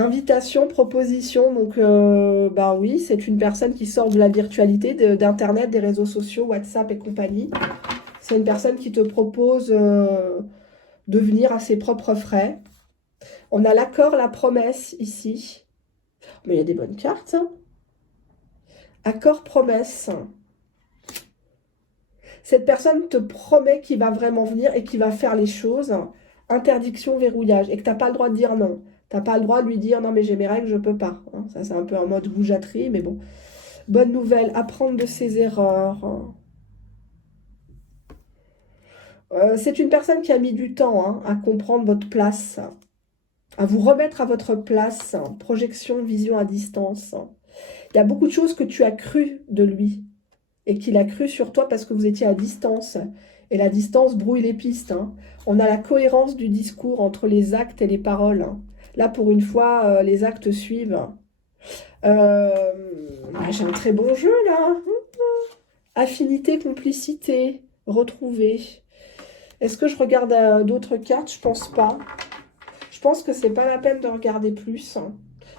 Invitation, proposition, donc bah oui, c'est une personne qui sort de la virtualité, d'Internet, des réseaux sociaux, WhatsApp et compagnie. C'est une personne qui te propose de venir à ses propres frais. On a l'accord, la promesse ici. Mais il y a des bonnes cartes, hein. Accord, promesse. Cette personne te promet qu'il va vraiment venir et qu'il va faire les choses. Interdiction, verrouillage. Et que tu n'as pas le droit de dire non. Tu n'as pas le droit de lui dire non mais j'ai mes règles, je peux pas. Hein, ça c'est un peu en mode goujaterie, mais bon. Bonne nouvelle, apprendre de ses erreurs. C'est une personne qui a mis du temps hein, à comprendre votre place, à vous remettre à votre place. Projection, vision à distance. Il y a beaucoup de choses que tu as cru de lui et qu'il a cru sur toi parce que vous étiez à distance. Et la distance brouille les pistes. Hein. On a la cohérence du discours entre les actes et les paroles. Hein. Là, pour une fois, les actes suivent. J'ai un très bon jeu, là. Affinité, complicité, retrouver. Est-ce que je regarde d'autres cartes? Je pense pas. Je pense que c'est pas la peine de regarder plus.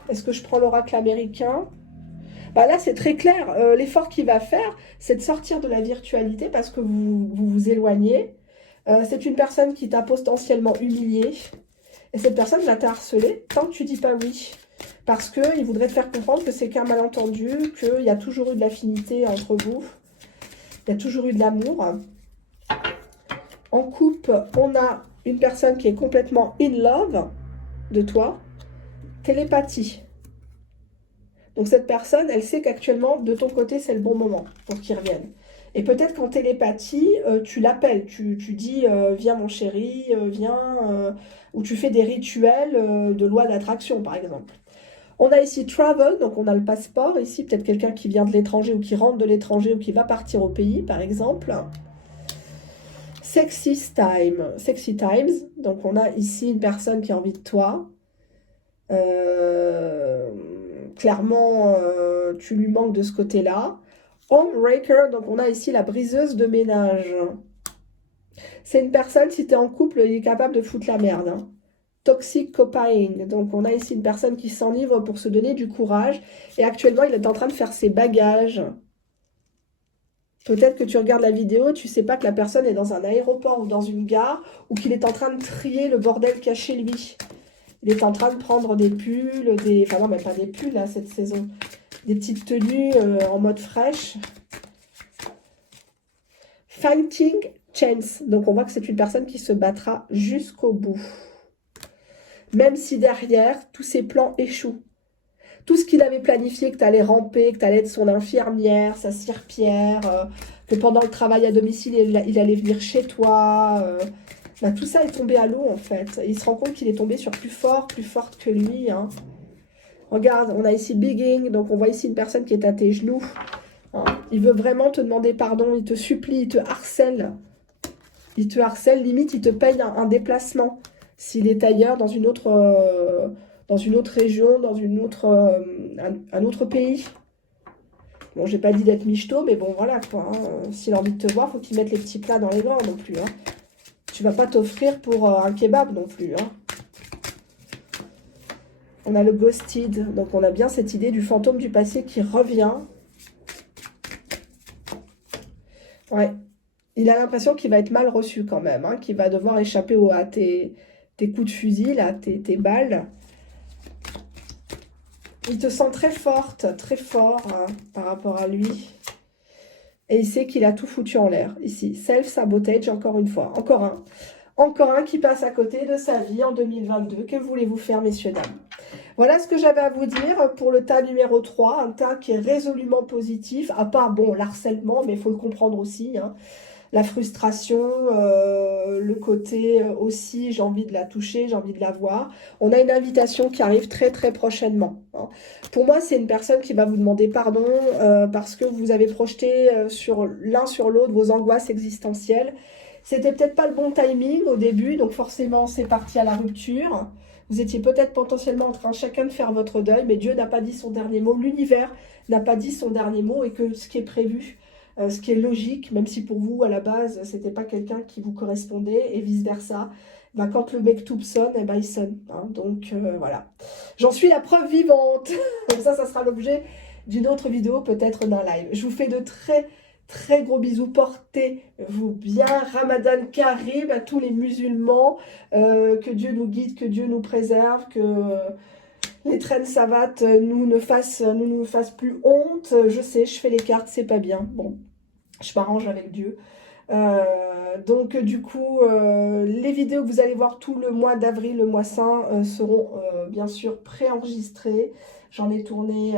Est-ce que je prends l'oracle américain? Bah là, c'est très clair. L'effort qu'il va faire, c'est de sortir de la virtualité parce que vous éloignez. C'est une personne qui t'a potentiellement humilié. Et cette personne va t'harceler tant que tu dis pas oui. Parce qu'il voudrait te faire comprendre que c'est qu'un malentendu, qu'il y a toujours eu de l'affinité entre vous. Il y a toujours eu de l'amour. En couple, on a une personne qui est complètement in love de toi. Télépathie. Donc cette personne, elle sait qu'actuellement, de ton côté, c'est le bon moment pour qu'il revienne. Et peut-être qu'en télépathie, tu l'appelles, tu dis viens mon chéri, viens, ou tu fais des rituels de loi d'attraction par exemple. On a ici travel, donc on a le passeport ici, peut-être quelqu'un qui vient de l'étranger ou qui rentre de l'étranger ou qui va partir au pays par exemple. Sexy times, donc on a ici une personne qui a envie de toi. Clairement, tu lui manques de ce côté-là. Homebreaker, donc on a ici la briseuse de ménage. C'est une personne, si tu es en couple, il est capable de foutre la merde. Hein. Toxic copying, donc on a ici une personne qui s'enivre pour se donner du courage. Et actuellement, il est en train de faire ses bagages. Peut-être que tu regardes la vidéo et tu sais pas que la personne est dans un aéroport ou dans une gare ou qu'il est en train de trier le bordel qu'il y a chez lui. Il est en train de prendre des pulls, enfin non, mais pas des pulls là, cette saison. Des petites tenues en mode fraîche. Fighting chance. Donc on voit que c'est une personne qui se battra jusqu'au bout. Même si derrière, tous ses plans échouent. Tout ce qu'il avait planifié, que tu allais ramper, que tu allais être son infirmière, sa serpillère, que pendant le travail à domicile, il allait venir chez toi. Bah, tout ça est tombé à l'eau en fait. Et il se rend compte qu'il est tombé sur plus fort, plus forte que lui. Hein. Regarde, on a ici begging, donc on voit ici une personne qui est à tes genoux. Hein. Il veut vraiment te demander pardon, il te supplie, il te harcèle. Il te harcèle, limite il te paye un déplacement. S'il est ailleurs, dans une autre région, dans un autre pays. Bon, j'ai pas dit d'être michto, mais bon, voilà quoi. Hein. S'il a envie de te voir, faut qu'il mette les petits plats dans les grands non plus. Hein. Tu vas pas t'offrir pour un kebab non plus. Hein. On a le ghosted, donc on a bien cette idée du fantôme du passé qui revient. Ouais, il a l'impression qu'il va être mal reçu quand même, hein, qu'il va devoir échapper à tes coups de fusil, là, tes balles. Il te sent très forte, très fort hein, par rapport à lui. Et il sait qu'il a tout foutu en l'air, ici. Self-sabotage, encore une fois. Encore un. Encore un qui passe à côté de sa vie en 2022. Que voulez-vous faire, messieurs, dames? Voilà ce que j'avais à vous dire pour le tas numéro 3. Un tas qui est résolument positif. À part, bon, l'harcèlement, mais il faut le comprendre aussi. Hein. La frustration, le côté aussi, j'ai envie de la toucher, j'ai envie de la voir. On a une invitation qui arrive très très prochainement. Hein. Pour moi, c'est une personne qui va vous demander pardon parce que vous avez projeté sur l'un sur l'autre vos angoisses existentielles. C'était peut-être pas le bon timing au début, donc forcément c'est parti à la rupture. Vous étiez peut-être potentiellement en train chacun de faire votre deuil, mais Dieu n'a pas dit son dernier mot, l'univers n'a pas dit son dernier mot et que ce qui est prévu, ce qui est logique, même si pour vous, à la base, c'était pas quelqu'un qui vous correspondait et vice-versa, bah, quand le Mektoub sonne, eh ben, il sonne. Hein. Donc voilà. J'en suis la preuve vivante. Ça sera l'objet d'une autre vidéo, peut-être d'un live. Je vous fais de très gros bisous. Portez-vous bien. Ramadan Karim à tous les musulmans. Que Dieu nous guide, que Dieu nous préserve, que les traînes savates nous ne fassent plus honte. Je sais, je fais les cartes, c'est pas bien. Bon, je m'arrange avec Dieu. Donc du coup, les vidéos que vous allez voir tout le mois d'avril, le mois saint, seront bien sûr préenregistrées. J'en ai tourné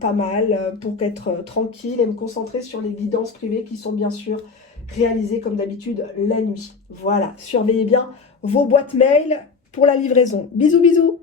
pas mal pour être tranquille et me concentrer sur les guidances privées qui sont bien sûr réalisées comme d'habitude la nuit. Voilà, surveillez bien vos boîtes mail pour la livraison. Bisous bisous.